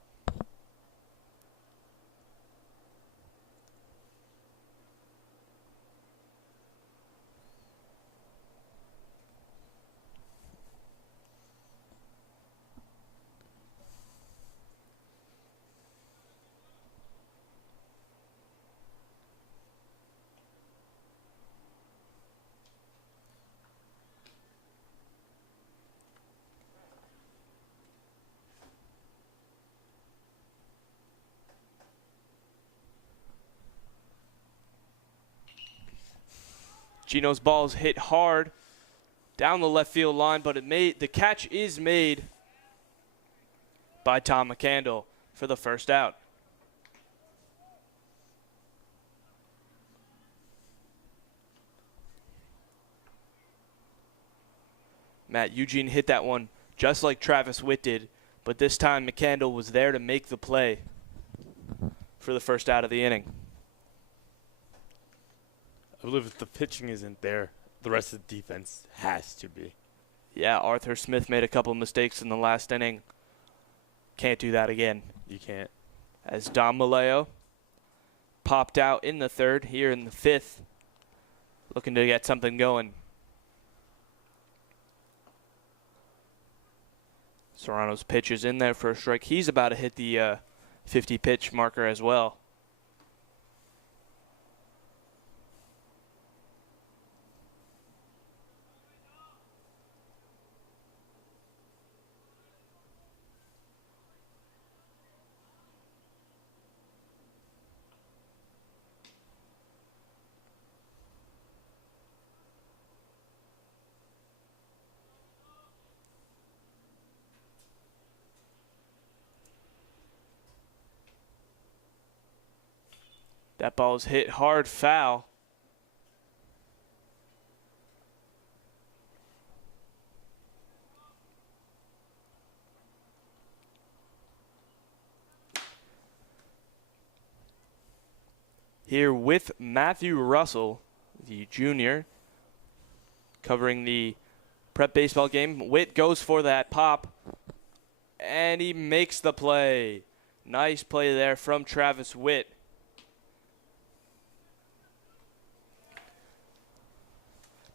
Gino's ball is hit hard down the left field line, but the catch is made by Tom McCandle for the first out. Matt, Eugene hit that one just like Travis Witt did, but this time McCandle was there to make the play for the first out of the inning. I believe if the pitching isn't there, the rest of the defense has to be. Yeah, Arthur Smith made a couple mistakes in the last inning. Can't do that again. You can't. As Dom Maleo popped out in the third, here in the fifth, looking to get something going. Serrano's pitch is in there for a strike. He's about to hit the 50-pitch marker as well. That ball is hit hard foul. Here with Matthew Russell, the junior, covering the prep baseball game. Witt goes for that pop, and he makes the play. Nice play there from Travis Witt.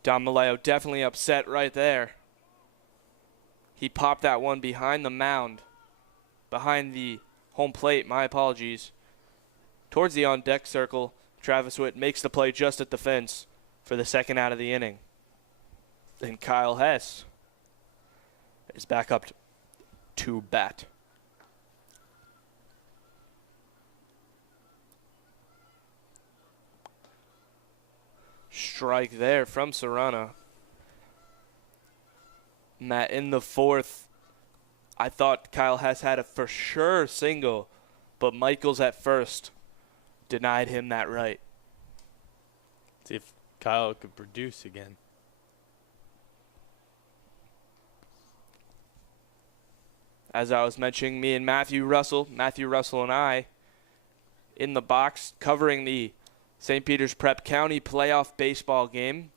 Don Maleo definitely upset right there. He popped that one behind the mound, behind the home plate, my apologies. Towards the on-deck circle, Travis Witt makes the play just at the fence for the second out of the inning. And Kyle Hess is back up to bat. Strike there from Serrano. Matt, in the fourth, I thought Kyle Hess had a for sure single, but Michaels at first denied him that right. See if Kyle could produce again. As I was mentioning, me and Matthew Russell and I, in the box covering the Saint Peters Prep County playoff baseball game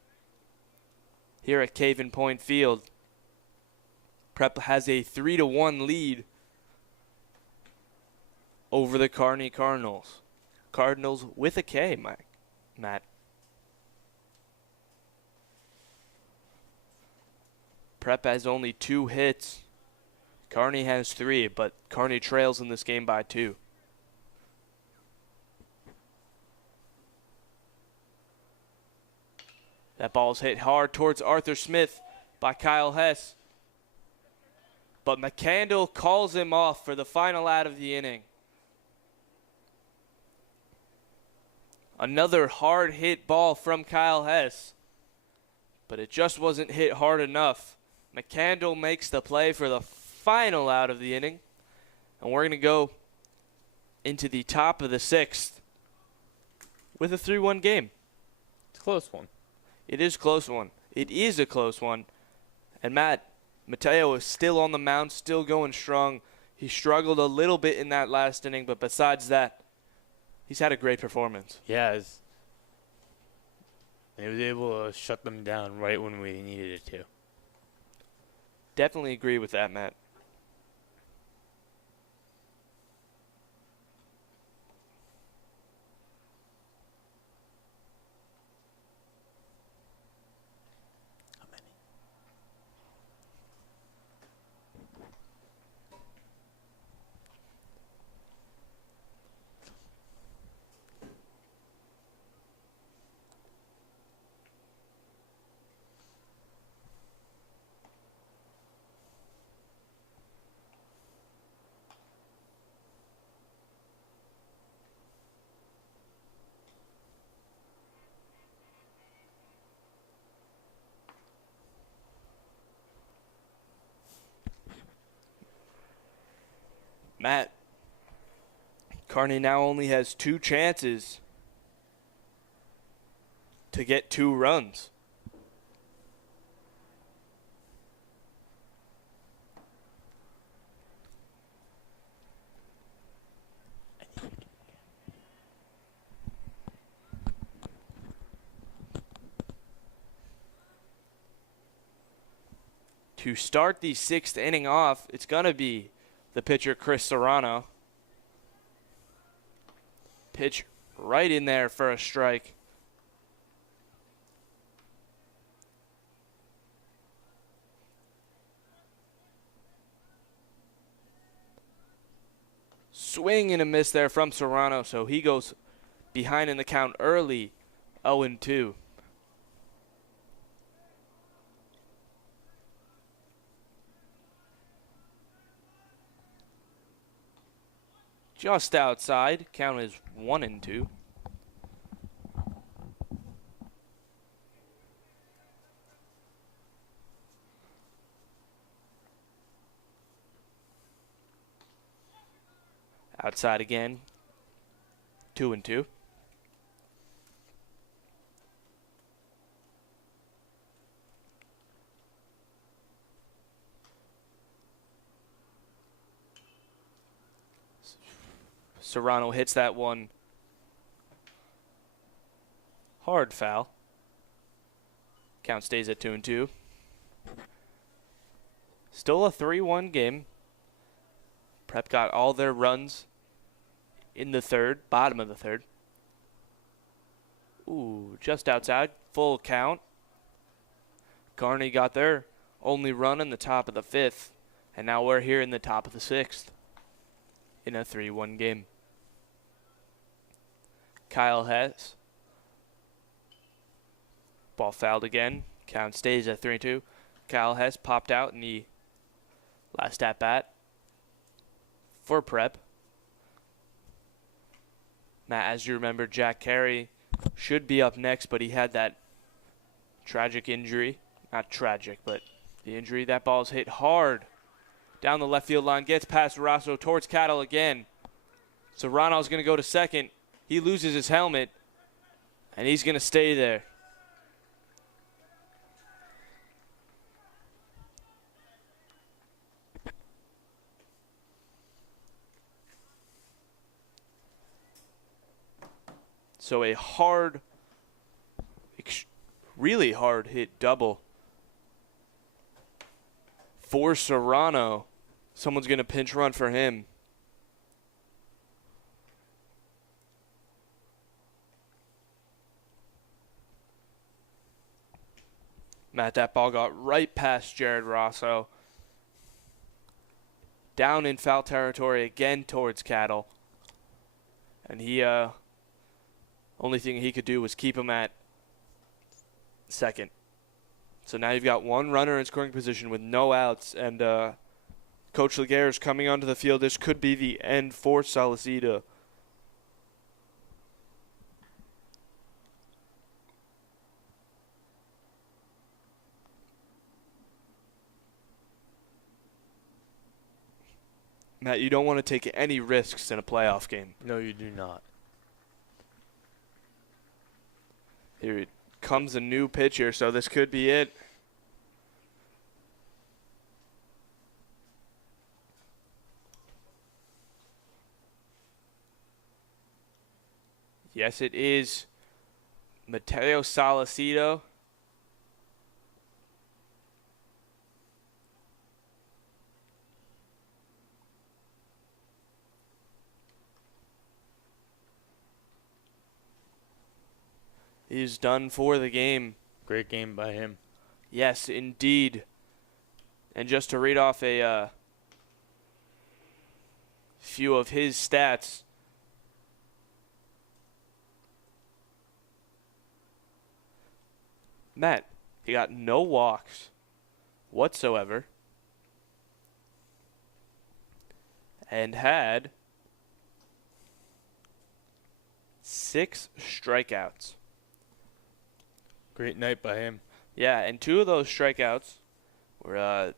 here at Caven Point Field. Prep has a 3-1 lead over the Kearny Cardinals. Cardinals with a K, Matt. Prep has only 2 hits. Kearny has 3, but Kearny trails in this game by 2. That ball's hit hard towards Arthur Smith by Kyle Hess. But McCandle calls him off for the final out of the inning. Another hard hit ball from Kyle Hess. But it just wasn't hit hard enough. McCandle makes the play for the final out of the inning. And we're going to go into the top of the 6th with a 3-1 game. It's a close one. It is a close one. It is a close one. And Matt, Mateo is still on the mound, still going strong. He struggled a little bit in that last inning, but besides that, he's had a great performance. Yeah, he was able to shut them down right when we needed it to. Definitely agree with that, Matt. Matt, Kearny now only has 2 chances to get 2 runs. To start the 6th inning off, it's going to be the pitcher, Chris Serrano. Pitch right in there for a strike. Swing and a miss there from Serrano, so he goes behind in the count early, 0-2. Just outside, count is 1-2. Outside again, 2-2. Serrano hits that one hard foul. Count stays at 2-2. Still a 3-1 game. Prep got all their runs in the third, bottom of the third. Ooh, just outside, full count. Kearny got their only run in the top of the 5th, and now we're here in the top of the 6th in a 3-1 game. Kyle Hess. Ball fouled again. Count stays at 3-2. Kyle Hess popped out in the last at-bat for Prep. Matt, as you remember, Jack Carey should be up next, but he had that tragic injury. Not tragic, but the injury. That ball's hit hard down the left field line. Gets past Rosso towards Cattle again. Serrano's going to go to second. He loses his helmet, and he's going to stay there. So a hard, really hard hit double for Serrano. Someone's going to pinch run for him. Matt, that ball got right past Jared Rosso. Down in foul territory again towards Cattle. And he, only thing he could do was keep him at second. So now you've got 1 runner in scoring position with no outs. And Coach Laguerre is coming onto the field. This could be the end for Salicida. Matt, you don't want to take any risks in a playoff game. No, you do not. Here comes a new pitcher, so this could be it. Yes, it is Mateo Salicito. He's done for the game. Great game by him. Yes, indeed. And just to read off a few of his stats. Matt, he got no walks whatsoever. And had 6 strikeouts. Great night by him. Yeah, and 2 of those strikeouts were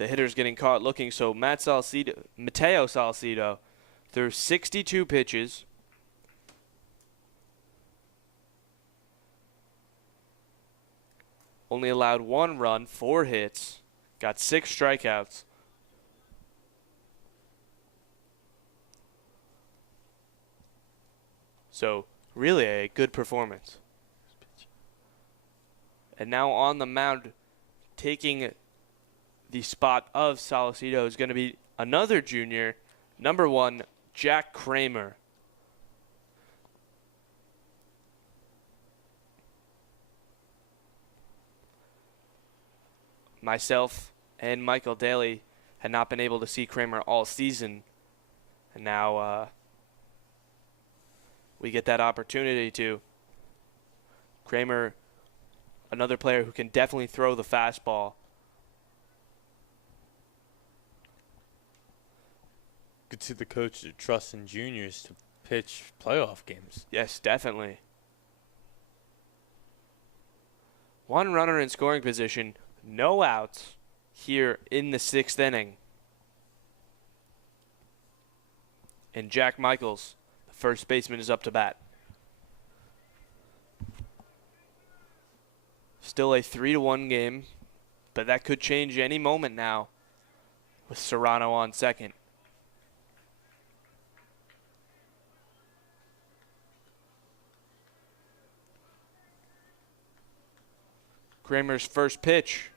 the hitter's getting caught looking. So Mateo Salcido threw 62 pitches. Only allowed 1 run, 4 hits, got 6 strikeouts. So really a good performance. And now on the mound, taking the spot of Salcido is going to be another junior, number 1, Jack Kramer. Myself and Michael Daly had not been able to see Kramer all season, and now we get that opportunity to. Kramer, another player who can definitely throw the fastball. Good to the coach to trust in juniors to pitch playoff games. Yes, definitely. 1 runner in scoring position, no outs here in the 6th inning. And Jack Michaels, the first baseman, is up to bat. Still a 3-1 game, but that could change any moment now with Serrano on second. Kramer's first pitch.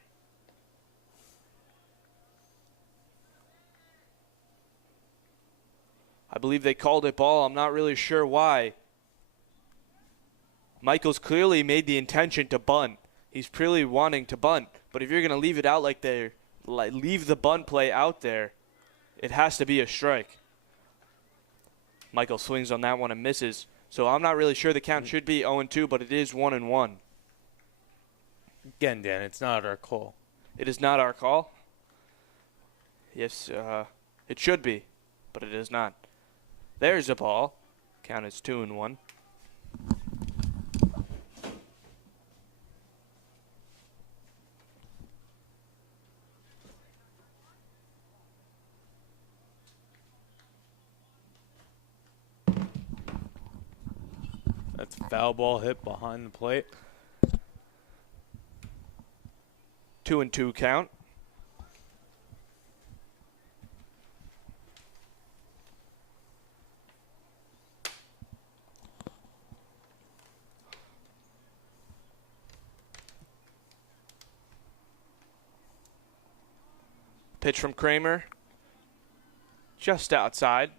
I believe they called it ball. I'm not really sure why. Michaels clearly made the intention to bunt. He's clearly wanting to bunt. But if you're going to leave it out like there, leave the bunt play out there, it has to be a strike. Michael swings on that one and misses. So I'm not really sure the count should be 0-2, but it is 1-1. Again, Dan, it's not our call. It is not our call? Yes, it should be, but it is not. There's a ball. Count is 2-1. That's a foul ball hit behind the plate. 2-2 count. Pitch from Kramer. Just outside.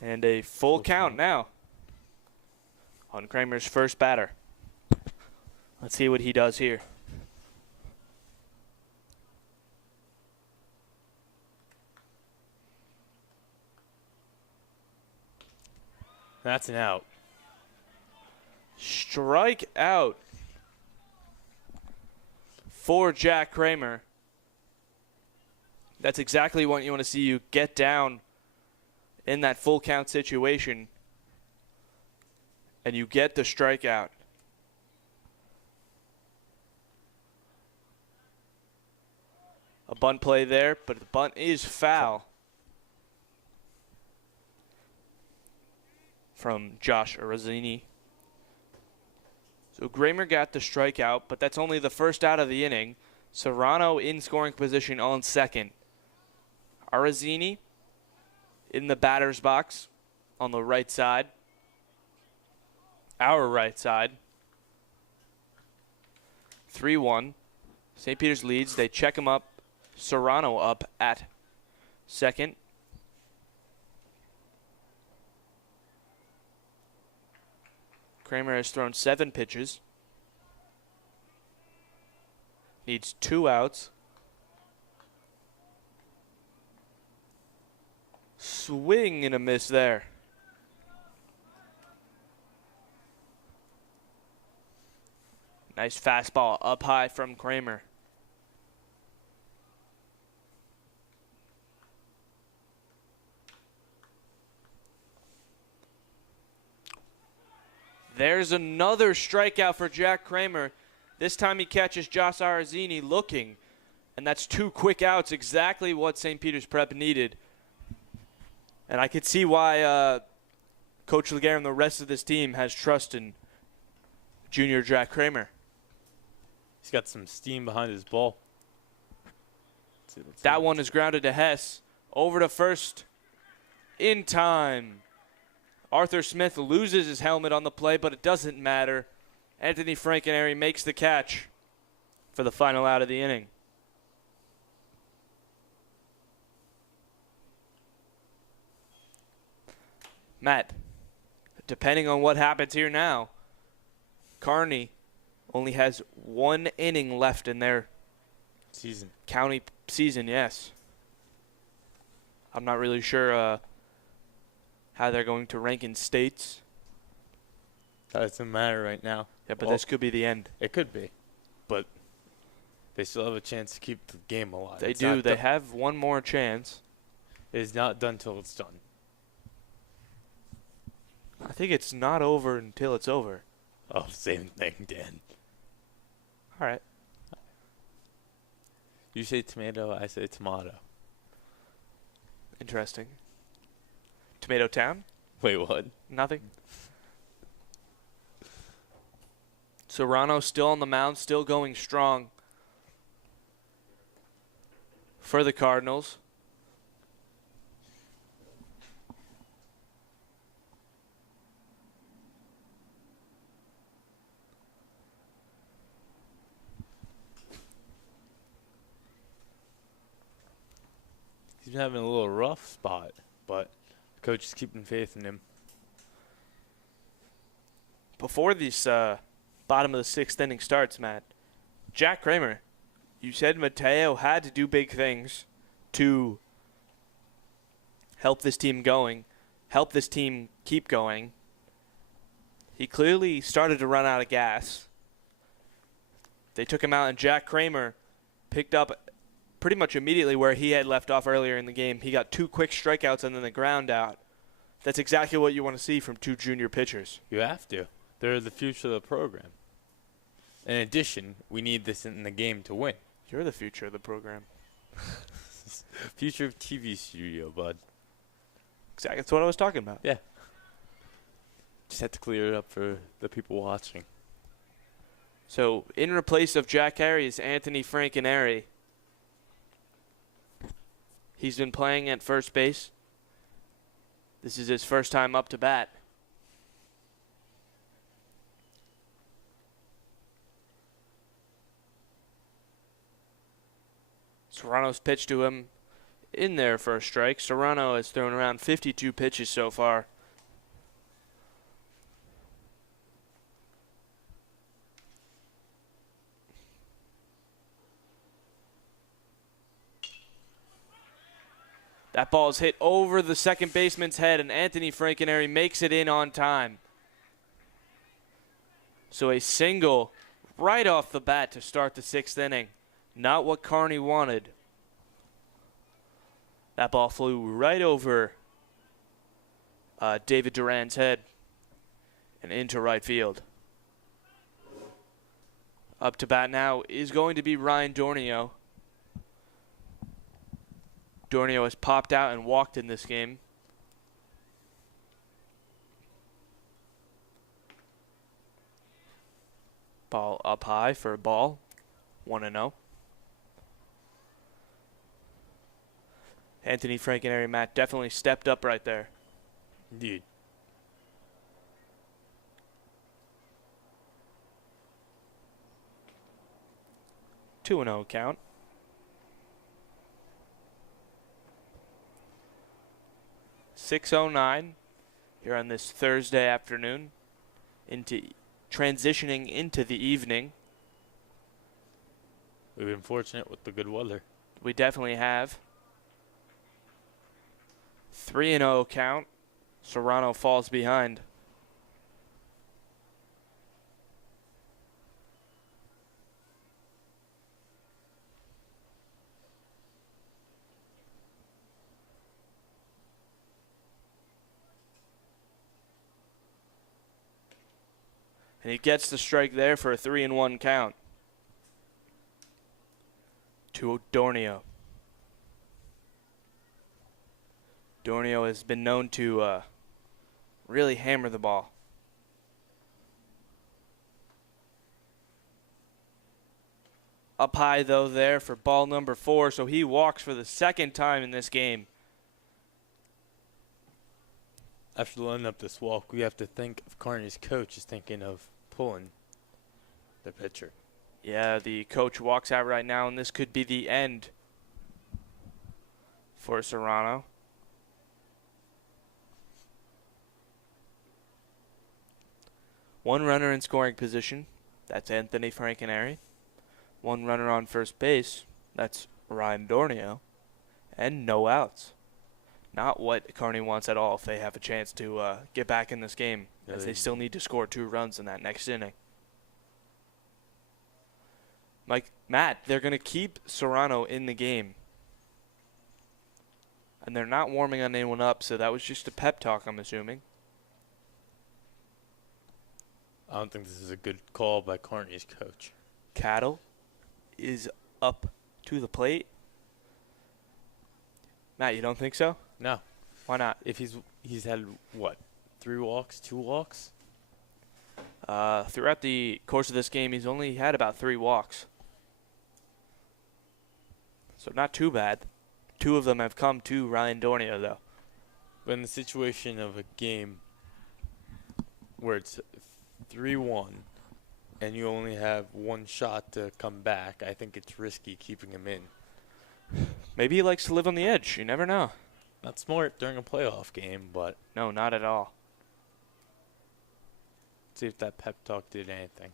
And a full count now on Kramer's first batter. Let's see what he does here. That's an out. Strike out for Jack Kramer. That's exactly what you want to see you get down in that full count situation. And you get the strikeout. A bunt play there, but the bunt is foul from Josh Arazzini. So Kramer got the strikeout, but that's only the first out of the inning. Serrano in scoring position on second. Arazzini in the batter's box on the right side. Our right side. 3-1. St. Peters leads. They check him up. Serrano up at second. Kramer has thrown 7 pitches. Needs 2 outs. Swing and a miss there. Nice fastball up high from Kramer. There's another strikeout for Jack Kramer. This time he catches Josh Arazzini looking, and that's 2 quick outs, exactly what St. Peters Prep needed. And I could see why Coach Laguerre and the rest of this team has trust in junior Jack Kramer. He's got some steam behind his ball. That one is grounded to Hess. Over to first in time. Arthur Smith loses his helmet on the play, but it doesn't matter. Anthony Frankenary makes the catch for the final out of the inning. Matt, depending on what happens here now, Kearny only has 1 inning left in their county season, yes. I'm not really sure how they're going to rank in states. That doesn't matter right now. Yeah, but this could be the end. It could be. But they still have a chance to keep the game alive. They do. They have one more chance. It is not done till it's done. I think it's not over until it's over. Oh, same thing, Dan. All right. You say tomato, I say tomato. Interesting. Tomato Town? Wait, what? Nothing. Serrano still on the mound, still going strong for the Cardinals. He's been having a little rough spot, but the coach is keeping faith in him. Before this bottom of the 6th inning starts, Matt, Jack Kramer, you said Mateo had to do big things to help this team going, help this team keep going. He clearly started to run out of gas. They took him out, and Jack Kramer picked up pretty much immediately where he had left off earlier in the game. He got 2 quick strikeouts and then the ground out. That's exactly what you want to see from 2 junior pitchers. You have to. They're the future of the program. In addition, we need this in the game to win. You're the future of the program. Future of TV studio, bud. Exactly. That's what I was talking about. Yeah. Just had to clear it up for the people watching. So, in replace of Jack Harry is Anthony Frankenary. He's been playing at first base. This is his first time up to bat. Serrano's pitched to him in there for a strike. Serrano has thrown around 52 pitches so far. That ball is hit over the second baseman's head, and Anthony Frankenary makes it in on time. So a single right off the bat to start the 6th inning. Not what Kearny wanted. That ball flew right over David Duran's head and into right field. Up to bat now is going to be Ryan Dornio. Dornio has popped out and walked in this game. Ball up high for a ball. 1-0. Anthony Frankenary, Matt, definitely stepped up right there. Indeed. Two and 0 count. .609 here on this Thursday afternoon, transitioning into the evening. We've been fortunate with the good weather. We definitely have. 3-0 count. Serrano falls behind. And he gets the strike there for a 3-1 count. to Dornio. Dornio has been known to really hammer the ball. Up high, though, there for ball number 4, so he walks for the second time in this game. After lining up this walk, we have to think if Kearny's coach is thinking of pulling the pitcher. Yeah, the coach walks out right now, and this could be the end for Serrano. One runner in scoring position. That's Anthony Frankenary. One runner on first base. That's Ryan Dornio. And no outs. Not what Kearny wants at all if they have a chance to get back in this game, as they still need to score 2 runs in that next inning. Matt, they're going to keep Serrano in the game. And they're not warming anyone up, so that was just a pep talk, I'm assuming. I don't think this is a good call by Kearny's coach. Cattle is up to the plate. Matt, you don't think so? No. Why not? If he's had, what, 3 walks, 2 walks? Throughout the course of this game, he's only had about 3 walks. So not too bad. 2 of them have come to Ryan Dornio, though. But in the situation of a game where it's 3-1 and you only have 1 shot to come back, I think it's risky keeping him in. Maybe he likes to live on the edge. You never know. Not smart during a playoff game, but No, not at all. see if that pep talk did anything.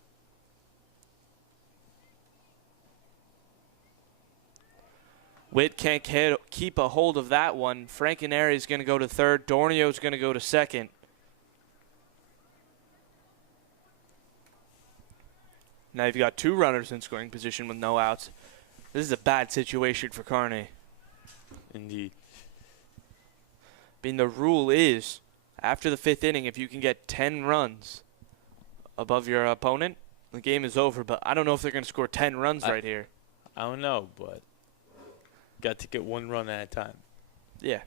Witt can't keep a hold of that one. Frankenary is going to go to third. Dornio is going to go to second. Now you've got 2 runners in scoring position with no outs. This is a bad situation for Kearny. Indeed. I mean, the rule is, after the 5th inning, if you can get 10 runs above your opponent, the game is over. But I don't know if they're going to score 10 runs right here. I don't know, but got to get 1 run at a time. Yeah.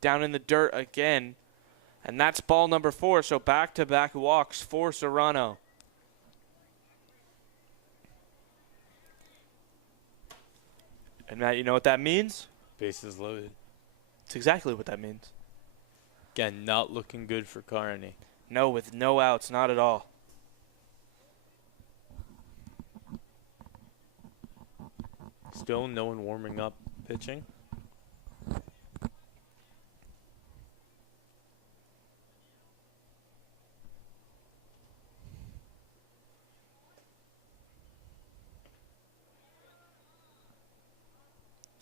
Down in the dirt again. And that's ball number 4, so back-to-back walks for Serrano. And Matt, you know what that means? Bases loaded. It's exactly what that means. Again, not looking good for Kearny. No, with no outs, not at all. Still no one warming up pitching.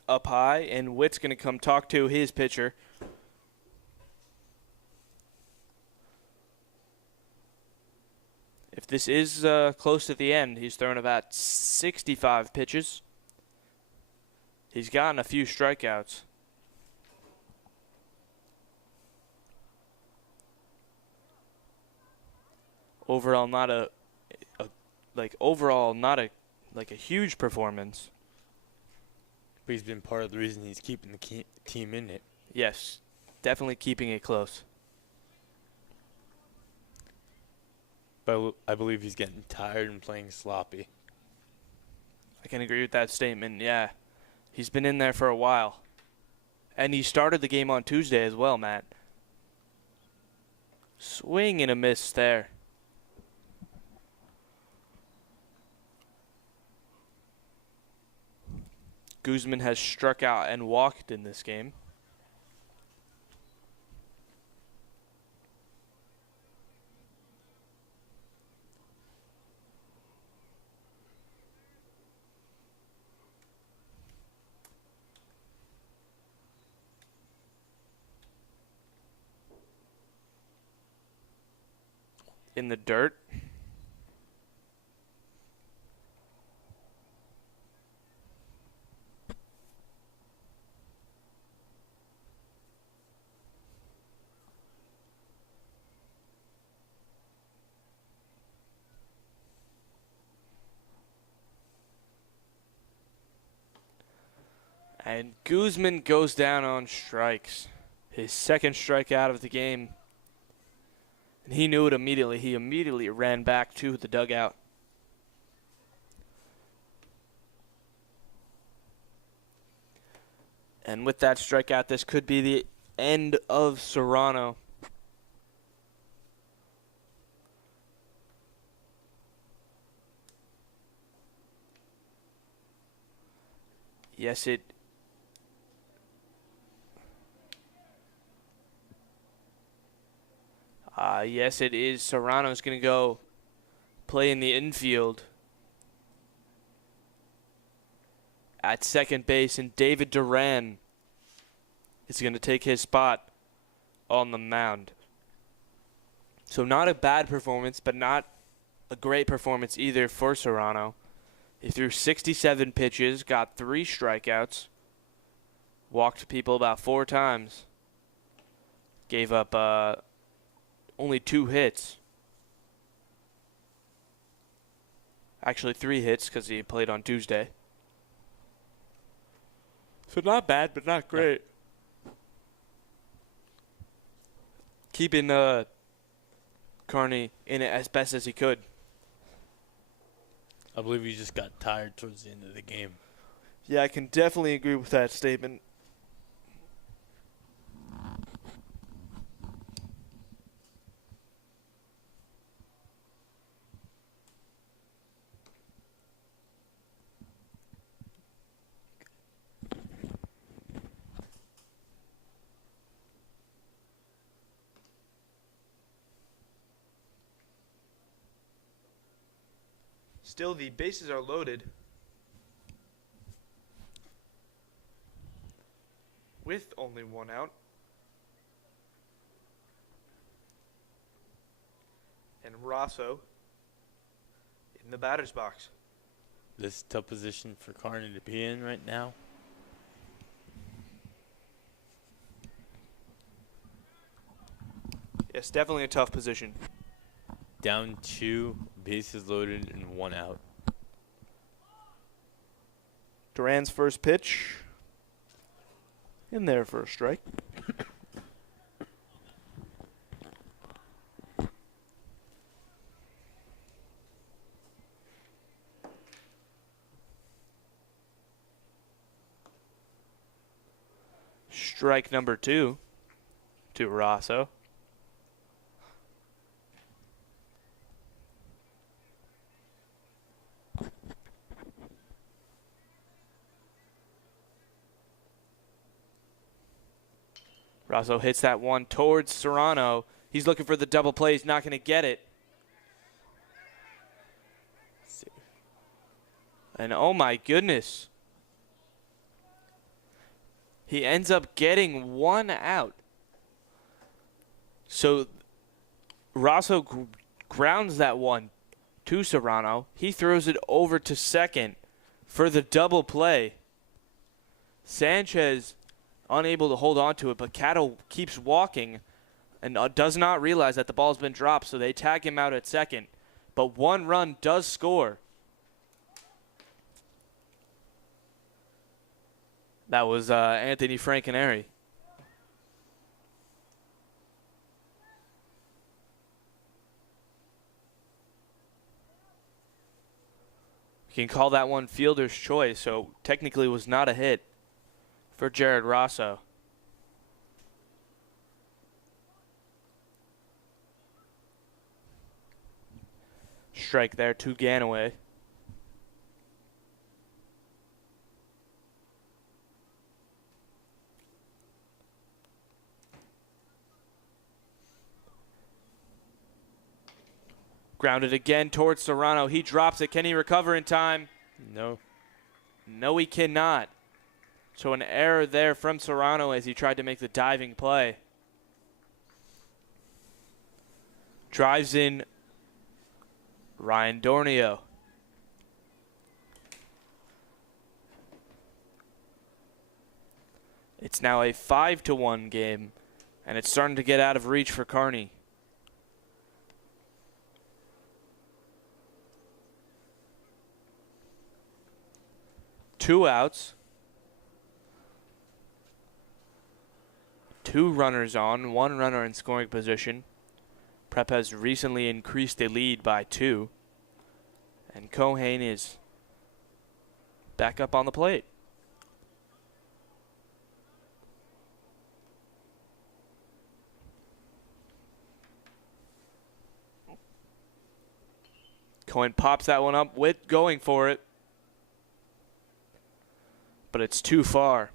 Up high, and Witt's going to come talk to his pitcher. If this is close to the end, he's thrown about 65 pitches. He's gotten a few strikeouts. Overall, not a huge performance. But he's been part of the reason he's keeping the team in it. Yes, definitely keeping it close. But I believe he's getting tired and playing sloppy. I can agree with that statement, yeah. He's been in there for a while. And he started the game on Tuesday as well, Matt. Swing and a miss there. Guzman has struck out and walked in this game. In the dirt. And Guzman goes down on strikes. His second strikeout of the game. And he knew it immediately. He immediately ran back to the dugout. And with that strikeout, this could be the end of Serrano. Yes, it is. Serrano's going to go play in the infield at second base, and David Duran is going to take his spot on the mound. So not a bad performance, but not a great performance either for Serrano. He threw 67 pitches, got 3 strikeouts, walked people about 4 times, gave up only 2 hits. Actually 3 hits because he played on Tuesday. So not bad, but not great. Keeping Kearny in it as best as he could. I believe he just got tired towards the end of the game. Yeah, I can definitely agree with that statement. Still, the bases are loaded with only 1 out. And Rosso in the batter's box. This is a tough position for Kearny to be in right now. Yes, definitely a tough position. Down 2, bases loaded, and 1 out. Duran's first pitch. In there for a strike. Strike number 2 to Rosso. Rosso hits that one towards Serrano. He's looking for the double play. He's not going to get it. And oh my goodness. He ends up getting 1 out. So Rosso grounds that one to Serrano. He throws it over to second for the double play. Sanchez unable to hold on to it, but Cattle keeps walking and does not realize that the ball's been dropped, so they tag him out at second. But 1 run does score. That was Anthony Francaneri. You can call that one fielder's choice, so technically was not a hit for Jared Rosso. Strike there to Ganaway. Grounded again towards Serrano. He drops it. Can he recover in time? No. No, he cannot. So an error there from Serrano as he tried to make the diving play. Drives in Ryan Dornio. It's now a 5-1 game, and it's starting to get out of reach for Kearny. Two outs. 2 runners on, 1 runner in scoring position. Prep has recently increased the lead by 2. And Cohane is back up on the plate. Cohen pops that one up with going for it. But it's too far.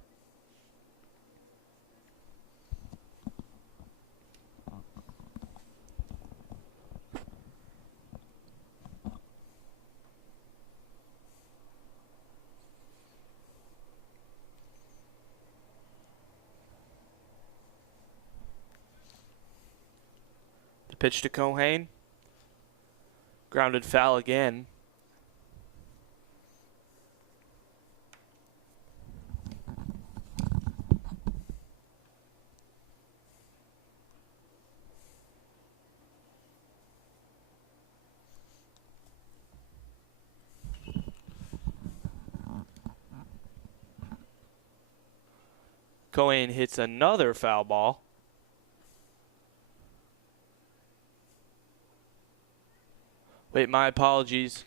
The pitch to Cohane. Grounded foul again. Cohane hits another foul ball. Wait, my apologies.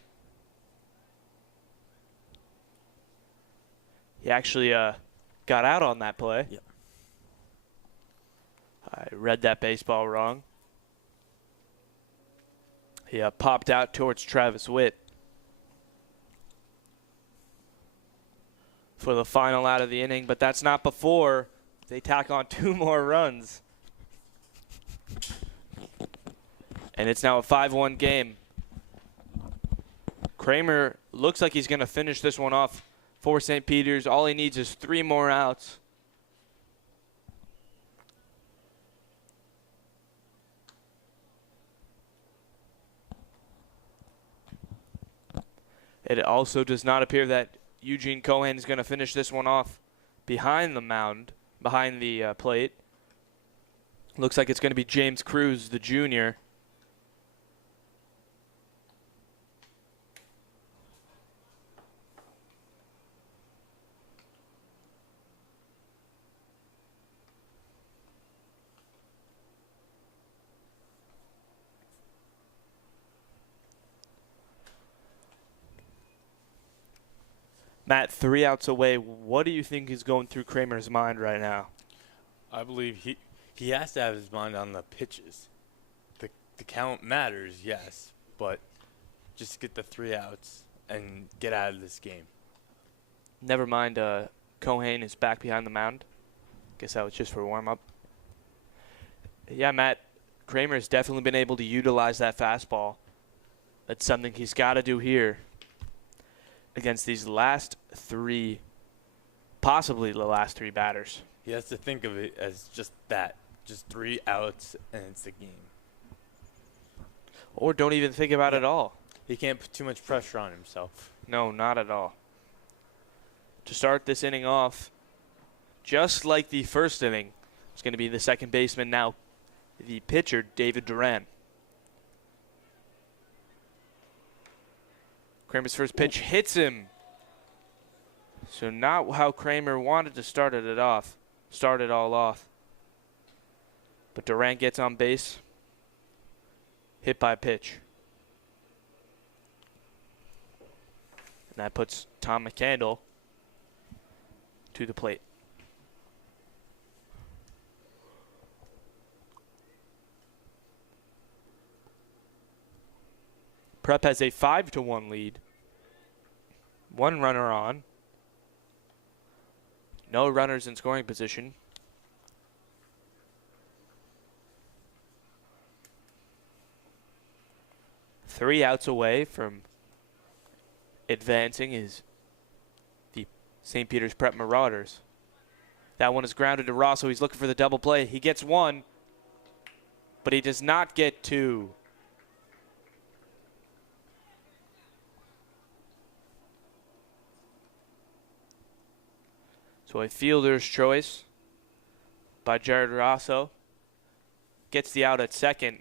He actually got out on that play. Yep. I read that baseball wrong. He popped out towards Travis Witt for the final out of the inning, but that's not before they tack on 2 more runs. And it's now a 5-1 game. Kramer looks like he's going to finish this one off for St. Peters. All he needs is 3 more outs. It also does not appear that Eugene Cohen is going to finish this one off behind the mound, behind the plate. Looks like it's going to be James Cruz, the junior. Matt, 3 outs away. What do you think is going through Kramer's mind right now? I believe he has to have his mind on the pitches. The count matters, yes, but just get the 3 outs and get out of this game. Never mind, Cohane is back behind the mound. Guess that was just for warm-up. Yeah, Matt, Kramer's definitely been able to utilize that fastball. That's something he's got to do here against these last 3, possibly the last 3 batters. He has to think of it as just that, just 3 outs and it's the game. Or don't even think about it at all. He can't put too much pressure on himself. No, not at all. To start this inning off, just like the first inning, it's going to be the second baseman now, the pitcher, David Duran. Kramer's first pitch hits him. So not how Kramer wanted to start it all off. But Duran gets on base. Hit by a pitch. And that puts Tom McCandle to the plate. Prep has a 5-1 lead. 1 runner on. No runners in scoring position. Three outs away from advancing is the Saint Peters Prep Marauders. That one is grounded to Rosso. He's looking for the double play. He gets 1, but he does not get 2. So a fielder's choice by Jared Rosso gets the out at second.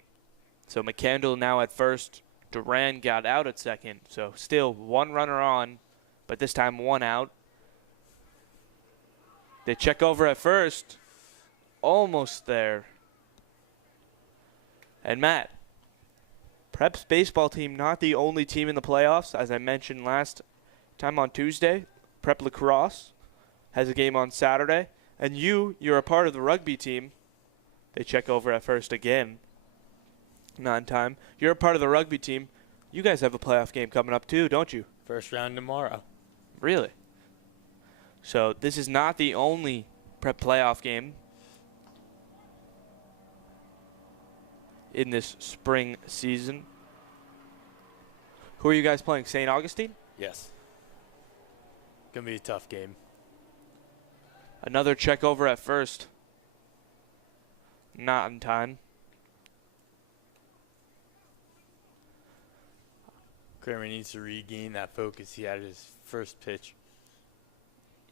So McCandle now at first. Duran got out at second. So still 1 runner on, but this time 1 out. They check over at first. almost there. And Matt, Prep's baseball team not the only team in the playoffs. As I mentioned last time on Tuesday, Prep lacrosse has a game on Saturday. And you're a part of the rugby team. They check over at first again. Not in time. You're a part of the rugby team. You guys have a playoff game coming up too, don't you? First round tomorrow. Really? So this is not the only Prep playoff game in this spring season. Who are you guys playing? St. Augustine? Yes. Gonna be a tough game. Another check over at first. Not in time. Kearny needs to regain that focus he had at his first pitch.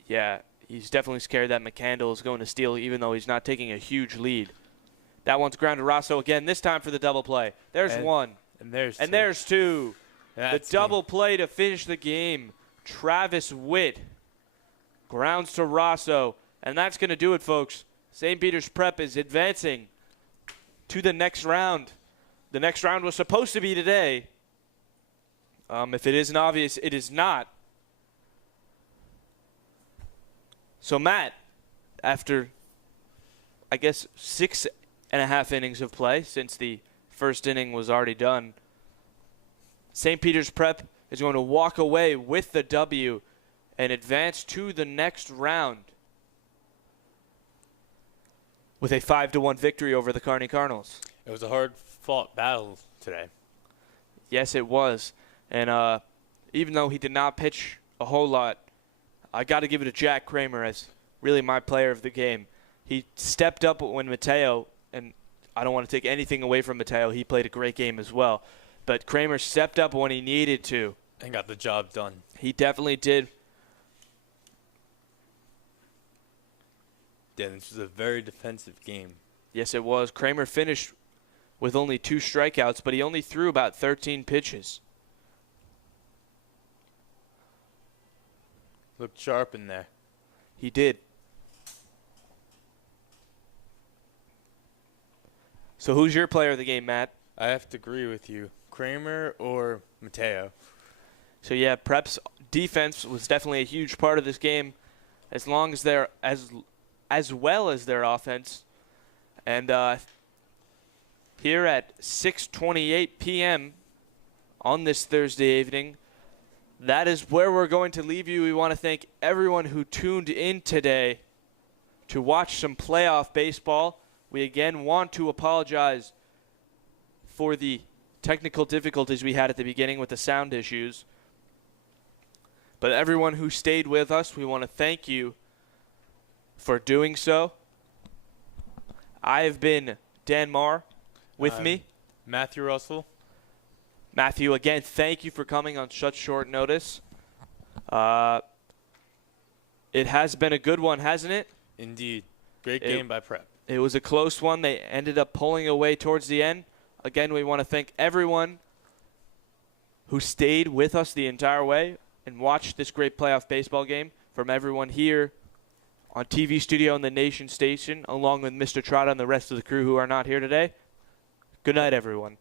Yeah, he's definitely scared that McCandle is going to steal, even though he's not taking a huge lead. That one's ground to Rosso again, this time for the double play. There's one. And there's two. And there's two. That's the double play to finish the game. Travis Witt grounds to Rosso. And that's going to do it, folks. St. Peters Prep is advancing to the next round. The next round was supposed to be today. If it isn't obvious, it is not. So, Matt, after, I guess, 6.5 innings of play, since the first inning was already done, St. Peters Prep is going to walk away with the W and advance to the next round with a 5-1 victory over the Kearny Cardinals. It was a hard-fought battle today. Yes, it was. And even though he did not pitch a whole lot, I got to give it to Jack Kramer as really my player of the game. He stepped up when Mateo, and I don't want to take anything away from Mateo. He played a great game as well. But Kramer stepped up when he needed to. And got the job done. He definitely did. Yeah, this was a very defensive game. Yes, it was. Kramer finished with only 2 strikeouts, but he only threw about 13 pitches. Looked sharp in there. He did. So who's your player of the game, Matt? I have to agree with you. Kramer or Mateo? So yeah, Prep's defense was definitely a huge part of this game, as long as they're as well as their offense. And here at 6:28 p.m. on this Thursday evening, that is where we're going to leave you. We want to thank everyone who tuned in today to watch some playoff baseball. We again want to apologize for the technical difficulties we had at the beginning with the sound issues. But everyone who stayed with us, we want to thank you for doing so. I have been Dan Marr. With me, Matthew Russell. Matthew, again, thank you for coming on such short notice. It has been a good one, hasn't it? Indeed. Great game by Prep. It was a close one. They ended up pulling away towards the end. Again, we want to thank everyone who stayed with us the entire way and watched this great playoff baseball game, from everyone here on TV studio and the Nation Station, along with Mr. Trotta and the rest of the crew who are not here today. Good night, everyone.